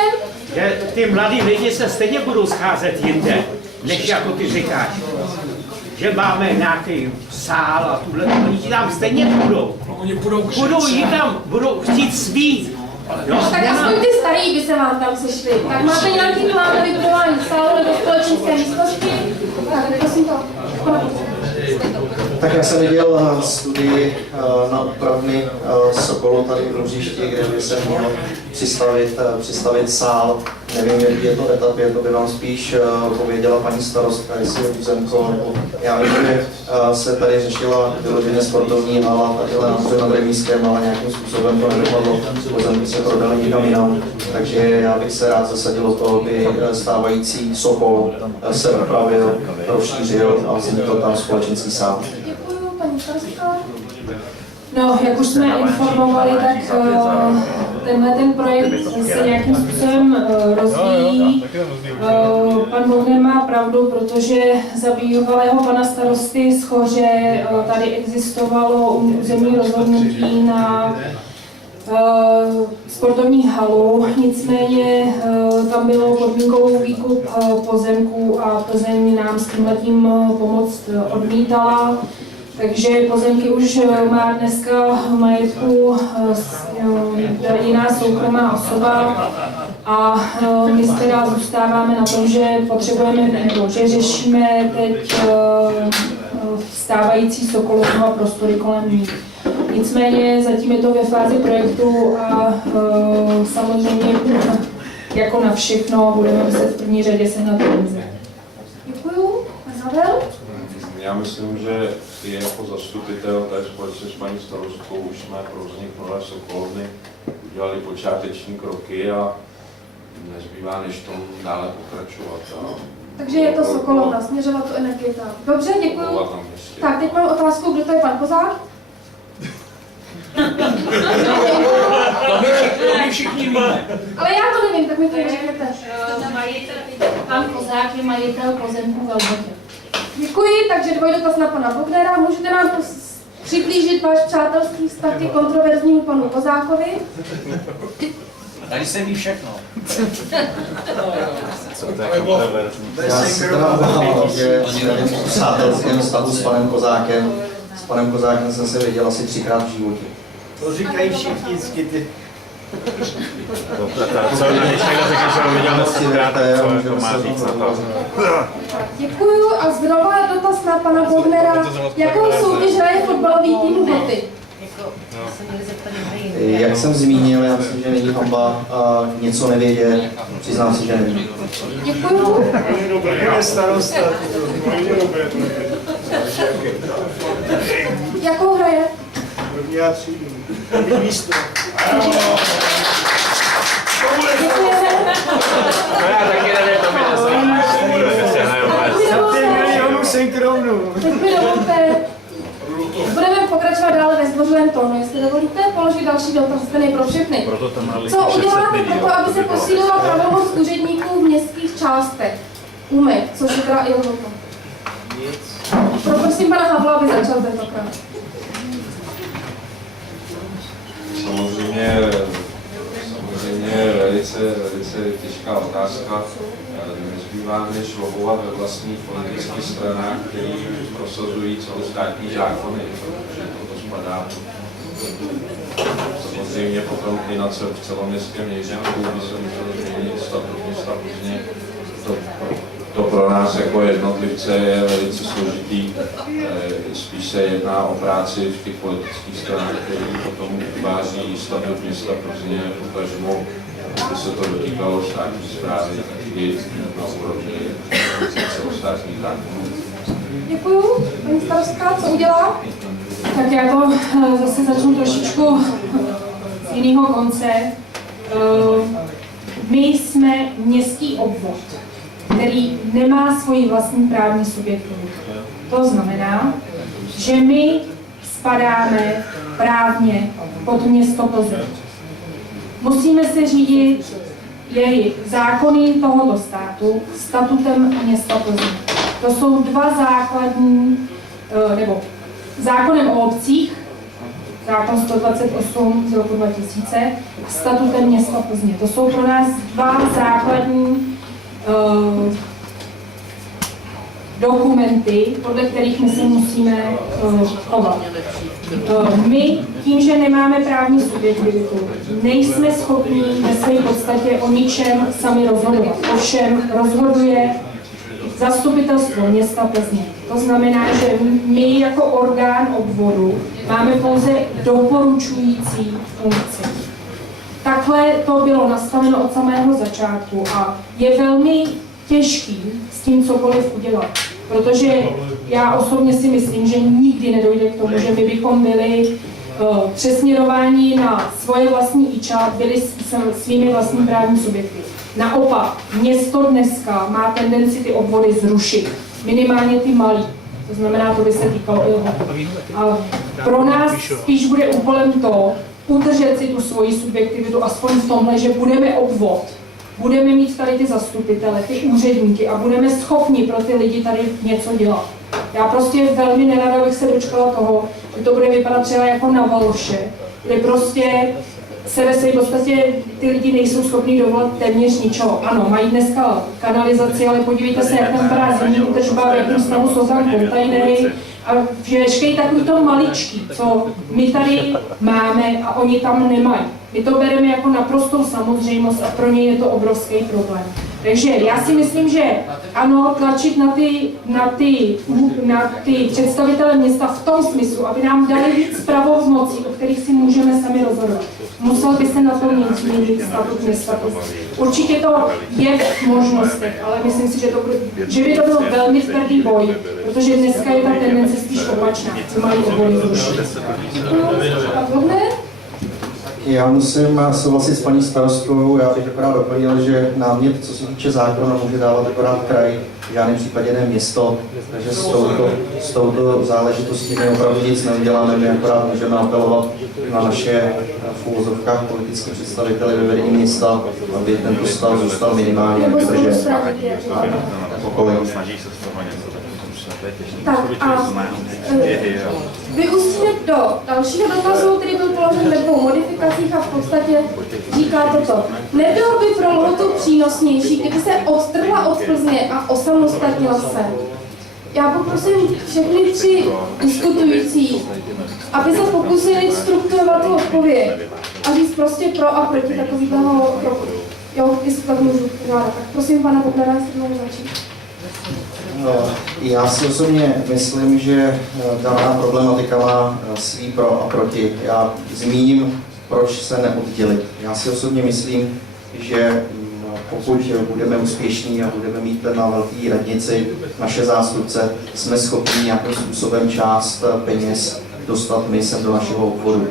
že ty mladí lidi se stejně budou scházet jinde, než jako ty říkáš. Že máme nějaký sál a tuhle, oni tam stejně budou. Oni budou jinam, budou chtít svý. No, tak aspoň ty starý by se vám tam sešli. Tak máte nějaký plán na vybudování sálu nebo společenské místnosti? Tak, prosím to. Tak já jsem viděl studii na úpravny Sokolu tady v Lužišti, kde by se mohl přistavit sál. Nevím, jaký je to etapě, to by vám spíš pověděla paní starostka, jestli je Tuzemko, nebo já vím, že se tady řešila vyloženě sportovní hala, tadyhle nahoře nad Remískem, ale nějakým způsobem to nedopadlo, pozemky se prodaly někam jinam. Takže já bych se rád zasadil o to, aby stávající Sokol se upravil, rozšířil a vznikl tam společenský sál. Děkuju, paní starostka. No, jak už jsme informovali, tak tenhle ten projekt se nějakým způsobem rozvíjí. Pan Bodner má pravdu, protože za bývalého pana starosty Schoře tady existovalo územní rozhodnutí na sportovní halu, nicméně tam bylo podmínkovou výkup pozemků a Plzeň nám s tímhletím pomoc odmítala. Takže pozemky už má dneska v majetku jiná soukromá osoba a my teda zůstáváme na tom, že potřebujeme výbor, že řešíme teď stávající Sokolovnu a prostory kolem ní. Nicméně zatím je to ve fázi projektu a samozřejmě jako na všechno budeme muset v první řadě sehnat peníze. Děkuju. Pavel? Já myslím, že i jako zastupitel, tak společně s paní starostkou už jsme pro vznik nové Sokolovny udělali počáteční kroky a nezbývá než tomu dále pokračovat. Takže je to Sokolovna, směřovat tu energii tam. Dobře, děkuju. Tak, teď mám otázku, kdo to je pan Kozák? To my všichni víme. Ale já to nevím, tak mi to řekněte. Pan Kozák je majitel pozemků ve Lhotě. Děkuji, takže dvojdotaz na pana Bognera. Můžete nám přiblížit váš přátelský vztah ke kontroverznímu panu Kozákovi? Tady se ví všechno. Já se teda obávám, že v přátelském vztahu s panem Kozákem. S panem Kozákem jsem se viděl asi 3krát v životě. To říkají všichni vždycky ty. Děkuju a znovu dotaz na pana Bognera. Jakou soutěž hraje fotbalový tým Boty? Jak jsem zmínil, já myslím, že není hamba něco nevědět. Přiznám si, že nevím. Děkuju. Jakou hraje? První a třídní. První místo. Já taky nevím, to mi Teď mi dovolte, budeme pokračovat dále ve zdvořilém tónu. Jestli dovolíte, položit další dotaz, ten pro všechny. Co uděláte pro to, aby se posílila pravomoc úředníků v městských částech? UMEK, což je teda i Lhota. Poprosím pana Havla, aby začal tentokrát. Samozřejmě velice těžká otázka. Nezbývá než lobovat ve vlastních politických stranách, které prosazují celostátní zákony, protože toto spadá. Samozřejmě potom i na celoměstském měřítku by se muselo změnit statut města Plzně. To pro nás jako jednotlivce je velice složitý. Spíš se jedná o práci v těch politických stranách, které potom utváří statut města Plzně, potažmo, aby se to dotýkalo státní správy, taky na úrovni celostátních zákonů. Děkuju. Paní starostka, co udělá? Tak já to zase začnu trošičku z jiného konce. My jsme městský obvod, který nemá svoji vlastní právní subjektivitu. To znamená, že my spadáme právně pod město Plzeň. Musíme se řídit její zákony tohoto státu statutem města Plzeň. To jsou dva základní, nebo zákonem o obcích, zákon 128 z roku 2000 a statutem města Plzně. To jsou pro nás dva základní dokumenty, podle kterých my se musíme chovat. My tím, že nemáme právní subjektivitu, nejsme schopni ve své podstatě o ničem sami rozhodovat. Ovšem rozhoduje zastupitelstvo města Plzně. To znamená, že my jako orgán obvodu máme pouze doporučující funkci. Takhle to bylo nastaveno od samého začátku a je velmi těžký s tím cokoliv udělat. Protože já osobně si myslím, že nikdy nedojde k tomu, že my bychom byli přesměrováni na svoje vlastní iča, byli svými vlastní právní subjekty. Naopak, město dneska má tendenci ty obvody zrušit, minimálně ty malý. To znamená, to by se týkalo i Lhoty. A pro nás spíš bude úkolem to, udržet si tu svoji subjektivitu, aspoň v tomhle, že budeme obvod. Budeme mít tady ty zastupitele, ty úředníky a budeme schopni pro ty lidi tady něco dělat. Já prostě velmi nerada bych se dočkala toho, že to bude vypadat třeba jako na Valoše, kde prostě se ve své podstatě ty lidi nejsou schopni dovolat téměř ničeho. Ano, mají dneska kanalizaci, ale podívejte se, jak tam vypadá zemní údržba, v jakém stavu jsou tam kontejnery a že veškerý takový to maličký, co my tady máme a oni tam nemají. My to bereme jako naprostou samozřejmost a pro ně je to obrovský problém. Takže já si myslím, že ano, tlačit na ty představitele města v tom smyslu, aby nám dali víc pravomocí, o kterých si můžeme sami rozhodovat. Musel by se na to změnit statut města. Určitě to je v možnostech, ale myslím si, že by to byl velmi tvrdý boj, protože dneska je ta tendence spíš opačná, co mají obory zrušit. Já musím souhlasit s paní starostkou, já bych akorát doplnil, že námět, co se týče zákona, může dávat akorát kraj, v žádném případě ne město, takže s touto záležitostí my opravdu nic neuděláme, my akorát můžeme apelovat na naše v úvozovkách politické představitele ve vedení města, aby tento stav zůstal minimálně udržen. Tak a vyústíme do dalšího dotazu, který byl položen ve 2 modifikacích a v podstatě říká toto. Nebylo by pro Lhotu přínosnější, kdyby se odtrhla od Plzně a osamostatnila se? Já poprosím všechny 3 diskutující, aby se pokusili strukturovat tu odpověď a říct prostě pro a proti takového kroku. Jo, jestli tak můžu pořádat. Tak prosím, pana Bognara, jestli můžu začít. Já si osobně myslím, že daná problematika má svý pro a proti. Já zmíním, proč se neoddělit. Já si osobně myslím, že pokud budeme úspěšní a budeme mít na velké radnici naše zástupce, jsme schopni nějakým způsobem část peněz dostat my sem do našeho obvodu.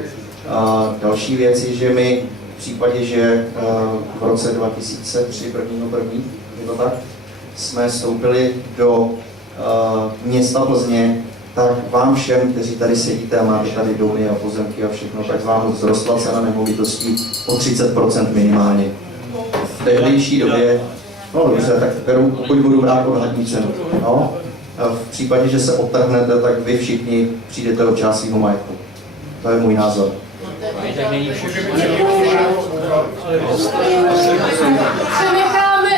Další věc je, že my v případě, že v roce 2003, 1.1., je to tak, jsme vstoupili do města Plzně, tak vám všem, kteří tady sedíte a máte tady domy a pozemky a všechno, tak vám vzrostla cena nemovitostí o 30% minimálně. V tehdejší době, no dobře, tak pokud budu brát odhadní cenu. No, v případě, že se odtrhnete, tak vy všichni přijdete o část svého majetku. To je můj názor.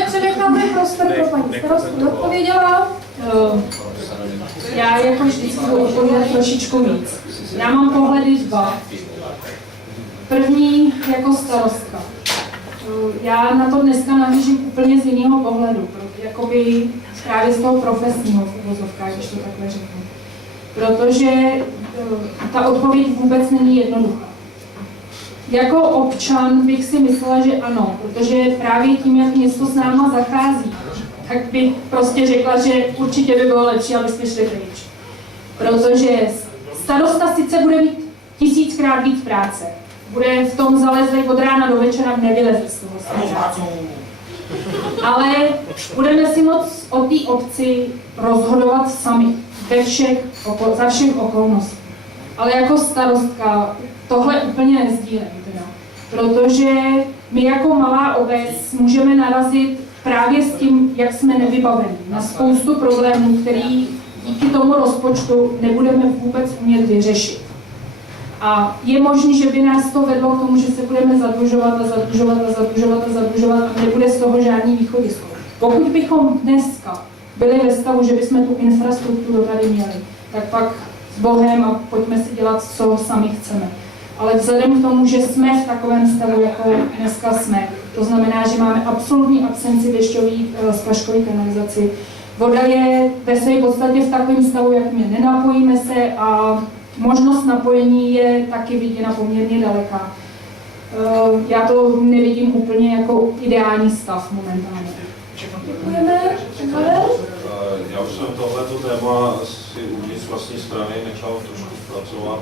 Přenecháme prostor pro paní starostku. Odpověděla. Já jako vždycky budu odpovídat trošičku víc. Já mám pohledy 2. První jako starostka. Já na to dneska nahlížím úplně z jiného pohledu, jakoby právě z toho profesního v uvozovkách, když to takhle řeknu. Protože ta odpověď vůbec není jednoduchá. Jako občan bych si myslela, že ano, protože právě tím, jak město s náma zachází, tak bych prostě řekla, že určitě by bylo lepší, aby jsme šli pryč. Protože starosta sice bude mít 1000krát víc práce, bude v tom zalezlej od rána do večera, nevyleze z toho starosta. Ale budeme si moct o té obci rozhodovat sami, za všech okolností. Ale jako starostka tohle úplně nezdílím, teda. Protože my jako malá obec můžeme narazit právě s tím, jak jsme nevybaveni, na spoustu problémů, který díky tomu rozpočtu nebudeme vůbec umět vyřešit. A je možné, že by nás to vedlo k tomu, že se budeme zadlužovat a nebude z toho žádný východisko. Pokud bychom dneska byli ve stavu, že bychom tu infrastrukturu tady měli, tak pak s Bohem a pojďme si dělat, co sami chceme. Ale vzhledem k tomu, že jsme v takovém stavu, jako dneska jsme, to znamená, že máme absolutní absenci dešťový splaškové kanalizaci. Voda je ve své podstatě v takovém stavu, jak my nenapojíme se a možnost napojení je taky viděna poměrně daleká. Já to nevidím úplně jako ideální stav momentálně. Děkujeme. Já už jsem tohleto téma si uvnitř vlastní strany nechal trošku zpracovat.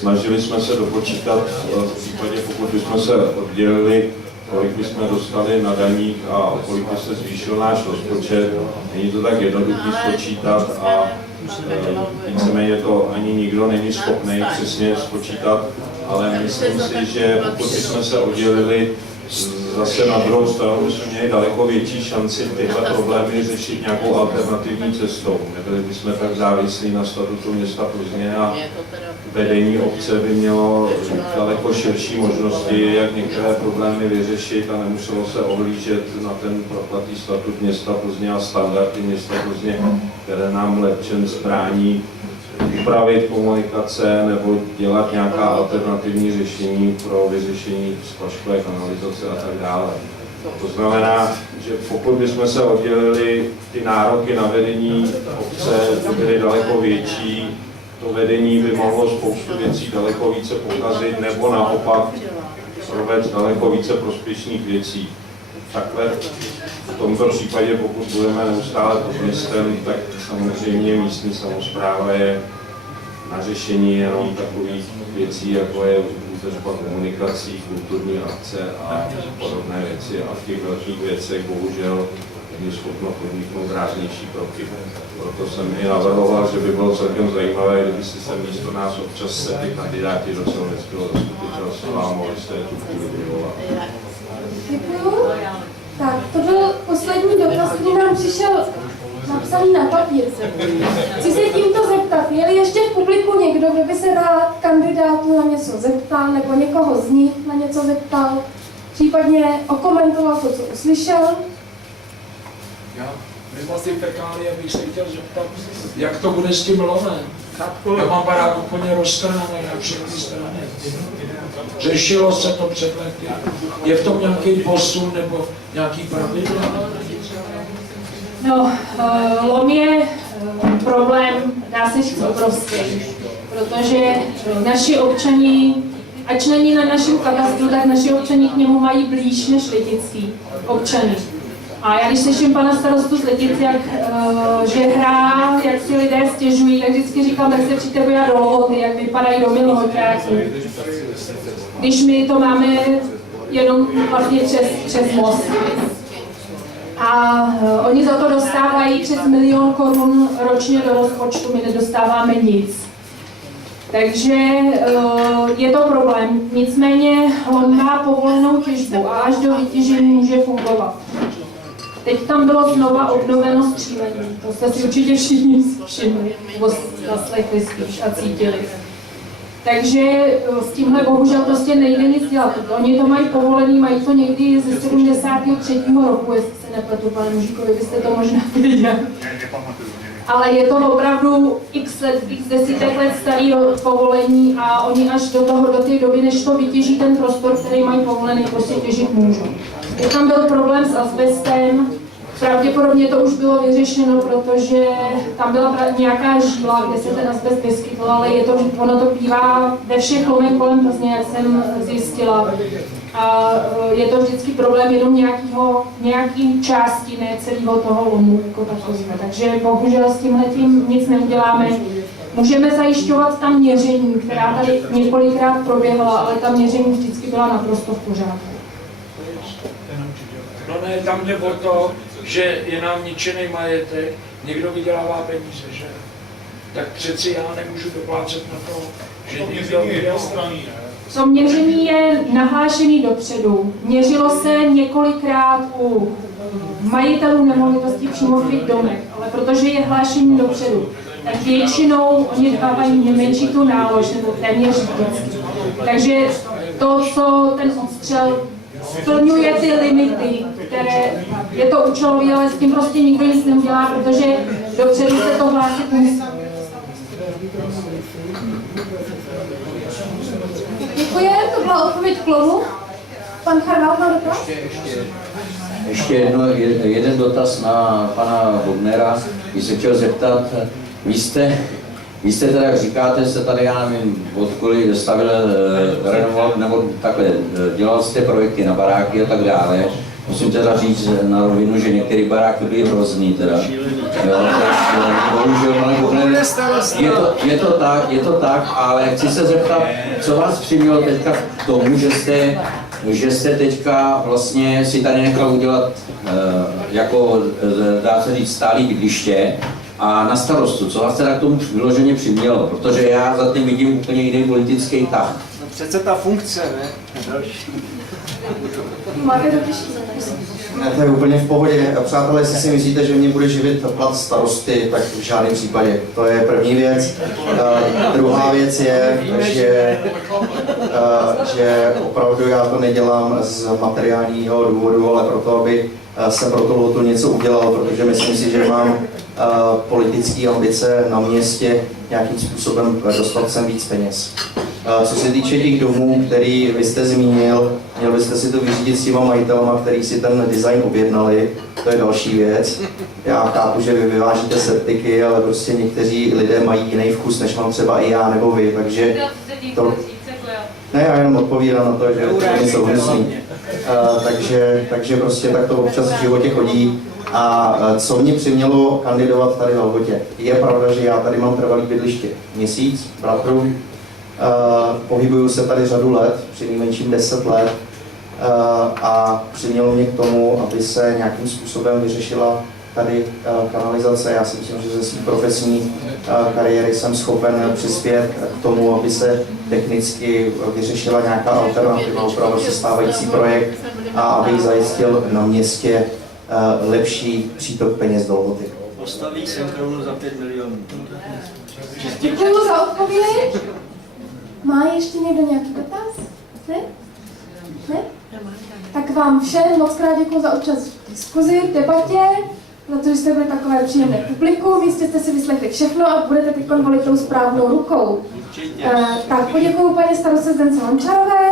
Snažili jsme se dopočítat v případě, pokud bychom se oddělili, kolik bychom dostali na daních a kolik by se zvýšil náš rozpočet. Není to tak jednoduchý spočítat a víceméně to ani nikdo není schopný přesně spočítat, ale myslím si, že pokud bychom se oddělili, zase na druhou stranu bychom měli daleko větší šanci tyhle problémy řešit nějakou alternativní cestou. Nebyli bychom tak závislí na statutu města Plzně a vedení obce by mělo daleko širší možnosti, jak některé problémy vyřešit a nemuselo se ohlížet na ten proplatý statut města Plzně a standardy města Plzně, které nám lepšen zbrání upravit komunikace nebo dělat nějaká alternativní řešení pro vyřešení splaškové kanalizace a tak dále. To znamená, že pokud bychom se oddělili, ty nároky na vedení obce byly daleko větší, to vedení by mohlo spoustu věcí daleko více pokazit nebo naopak provést daleko více prospěšných věcí. Takhle v tomto případě, pokud budeme neustále pod městem, tak samozřejmě místní samospráva je na řešení jenom takových věcí, jako je údržba komunikací, kulturní akce a podobné věci. A v těch velkých věcech bohužel není schopno podniknout ráznější kroky. Proto jsem i navrhoval, že by bylo celkem zajímavé, kdyby si se místo nás občas se ty kandidáti do celoměstského zastupitelstva mohli z té tu vyvolat. Děkuju. Tak, to byl poslední dotaz, který nám přišel napsaný na papírce. Chci se tímto zeptat, je-li ještě v publiku někdo, kdo by se rád kandidátů na něco zeptal, nebo někoho z nich na něco zeptal, případně okomentoval to, co uslyšel? Já mimo ty fekálie bych se chtěl zeptat, jak to bude s tím lovem. Já mám barák úplně roztrhaný na všechny straně. Řešilo se to před lety. Je v tom nějaký posun nebo nějaký pravidla? No, lom je problém, dá se říct, obrovský, protože naši občani, ač není na našem katastru, tak naši občani k němu mají blíž než letický občany. A já když slyším pana starostu z Letic, že hrá, jak si lidé stěžují, tak vždycky říkám, tak se přijďte podívat do Lhoty, jak vypadají domy Lhoťáků. Když my to máme jenom vlastně přes most. A oni za to dostávají přes 1 000 000 korun ročně do rozpočtu, my nedostáváme nic. Takže je to problém. Nicméně on má povolenou těžbu a až do vytěžení může fungovat. Teď tam bylo znova obnoveno střílení. To jste si určitě všichni všimli, nebo zaslechli spíš a cítili. Takže s tímhle bohužel prostě nejde nic dělat. Oni to mají povolený, mají to někdy ze 73. roku, jestli se nepletu, pane Mužíkovi, byste to možná věděli. Ale je to opravdu x desítek let starý povolení a oni až do té doby, než to vytěží ten prostor, který mají povolený, prostě těžit můžou. Je tam byl problém s azbestem, pravděpodobně to už bylo vyřešeno, protože tam byla nějaká žíla, kde se ten azbest vyskytl, ale ono to bývá ve všech lomech kolem Plzně, jak jsem zjistila. A je to vždycky problém jenom nějaký části, ne celého toho lomu jako takového. Takže bohužel s tímhletím nic neuděláme. Můžeme zajišťovat tam měření, která tady několikrát proběhla, ale ta měření vždycky byla naprosto v pořádku. No ne, tam jde o to, že je nám ničený majetek, někdo vydělává peníze, že? Tak přeci já nemůžu doplácet na to, že někdo vydělává. To měření je nahlášený dopředu. Měřilo se několikrát u majitelů nemovitostí přímo v těch domech, ale protože je hlášení dopředu, tak většinou oni dávají menší tu nálož, nebo téměř vždycky. Takže to, co ten odstřel splňuje ty limity, které je to účelový, ale s tím prostě nikdo nic neudělá, protože dopředu se to hlásit musí. Děkuji, to byla odpověď k lovu. Pan Charval má dotaz? Ještě jeden dotaz na pana Bognera. Bych se chtěl zeptat, vy jste teda, jak říkáte, jste tady, já nevím, odkoliv stavil, renoval, nebo takhle, dělal jste projekty na baráky a tak dále. Musím teda říct na rovinu, že některé baráky byly hrozný teda. Jo, bohužel, pane Bognere, je to tak, ale chci se zeptat, co vás přimělo teďka k tomu, že jste teďka vlastně si tady nechal udělat, jako dá se říct, stálý bydliště a na starostu. Co vás teda k tomu vyloženě přimělo? Protože já za tím vidím úplně jiný politický tah. No přece ta funkce, ne? Máte to těžší. Ne, to je úplně v pohodě. Přátelé, jestli si myslíte, že mě bude živit plat starosty, tak v žádném případě. To je první věc. Druhá věc je, že opravdu já to nedělám z materiálního důvodu, ale proto, aby jsem pro tu lotu něco udělal, protože myslím si, že mám politické ambice na městě nějakým způsobem dostat sem víc peněz. Co se týče těch domů, který vy jste zmínil, měl byste si to vyřídit s těma majitelama, který si ten design objednali, to je další věc. Já chápu, že vy vyvážíte septiky, ale prostě někteří lidé mají jiný vkus, než mám třeba i já nebo vy, takže to... Ne, já jenom odpovídám na to, že to něco hnusný. Takže prostě tak to občas v životě chodí. A co mě přimělo kandidovat tady v Lhotě? Je pravda, že já tady mám trvalý bydliště měsíc, bratru. Pohybuju se tady řadu let, přinejmenším 10 let. A přimělo mě k tomu, aby se nějakým způsobem vyřešila tady kanalizace. Já si myslím, že ze své profesní kariéry jsem schopen přispět k tomu, aby se technicky vyřešila nějaká alternativa, opravdu se stávající projekt a aby zajistil na městě lepší přítok peněz do Lhoty. Postaví synkronu za 5 milionů. Děkuji za odpověď. Má ještě někdo nějaký dotaz? Ne? Ne? Tak vám všem moc krát děkuji za účast v diskuzi, v debatě, za to, že jste byli takové příjemné publikum, jistě jste si vyslechli všechno a budete teď volit tou správnou rukou. Tak poděkuji paní starostce Zdence Lončarové.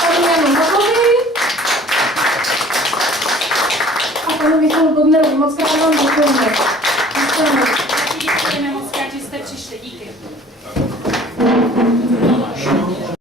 Panu Janu Havlovi a panu Michalu Bognerovi. Moc krát vám děkujeme.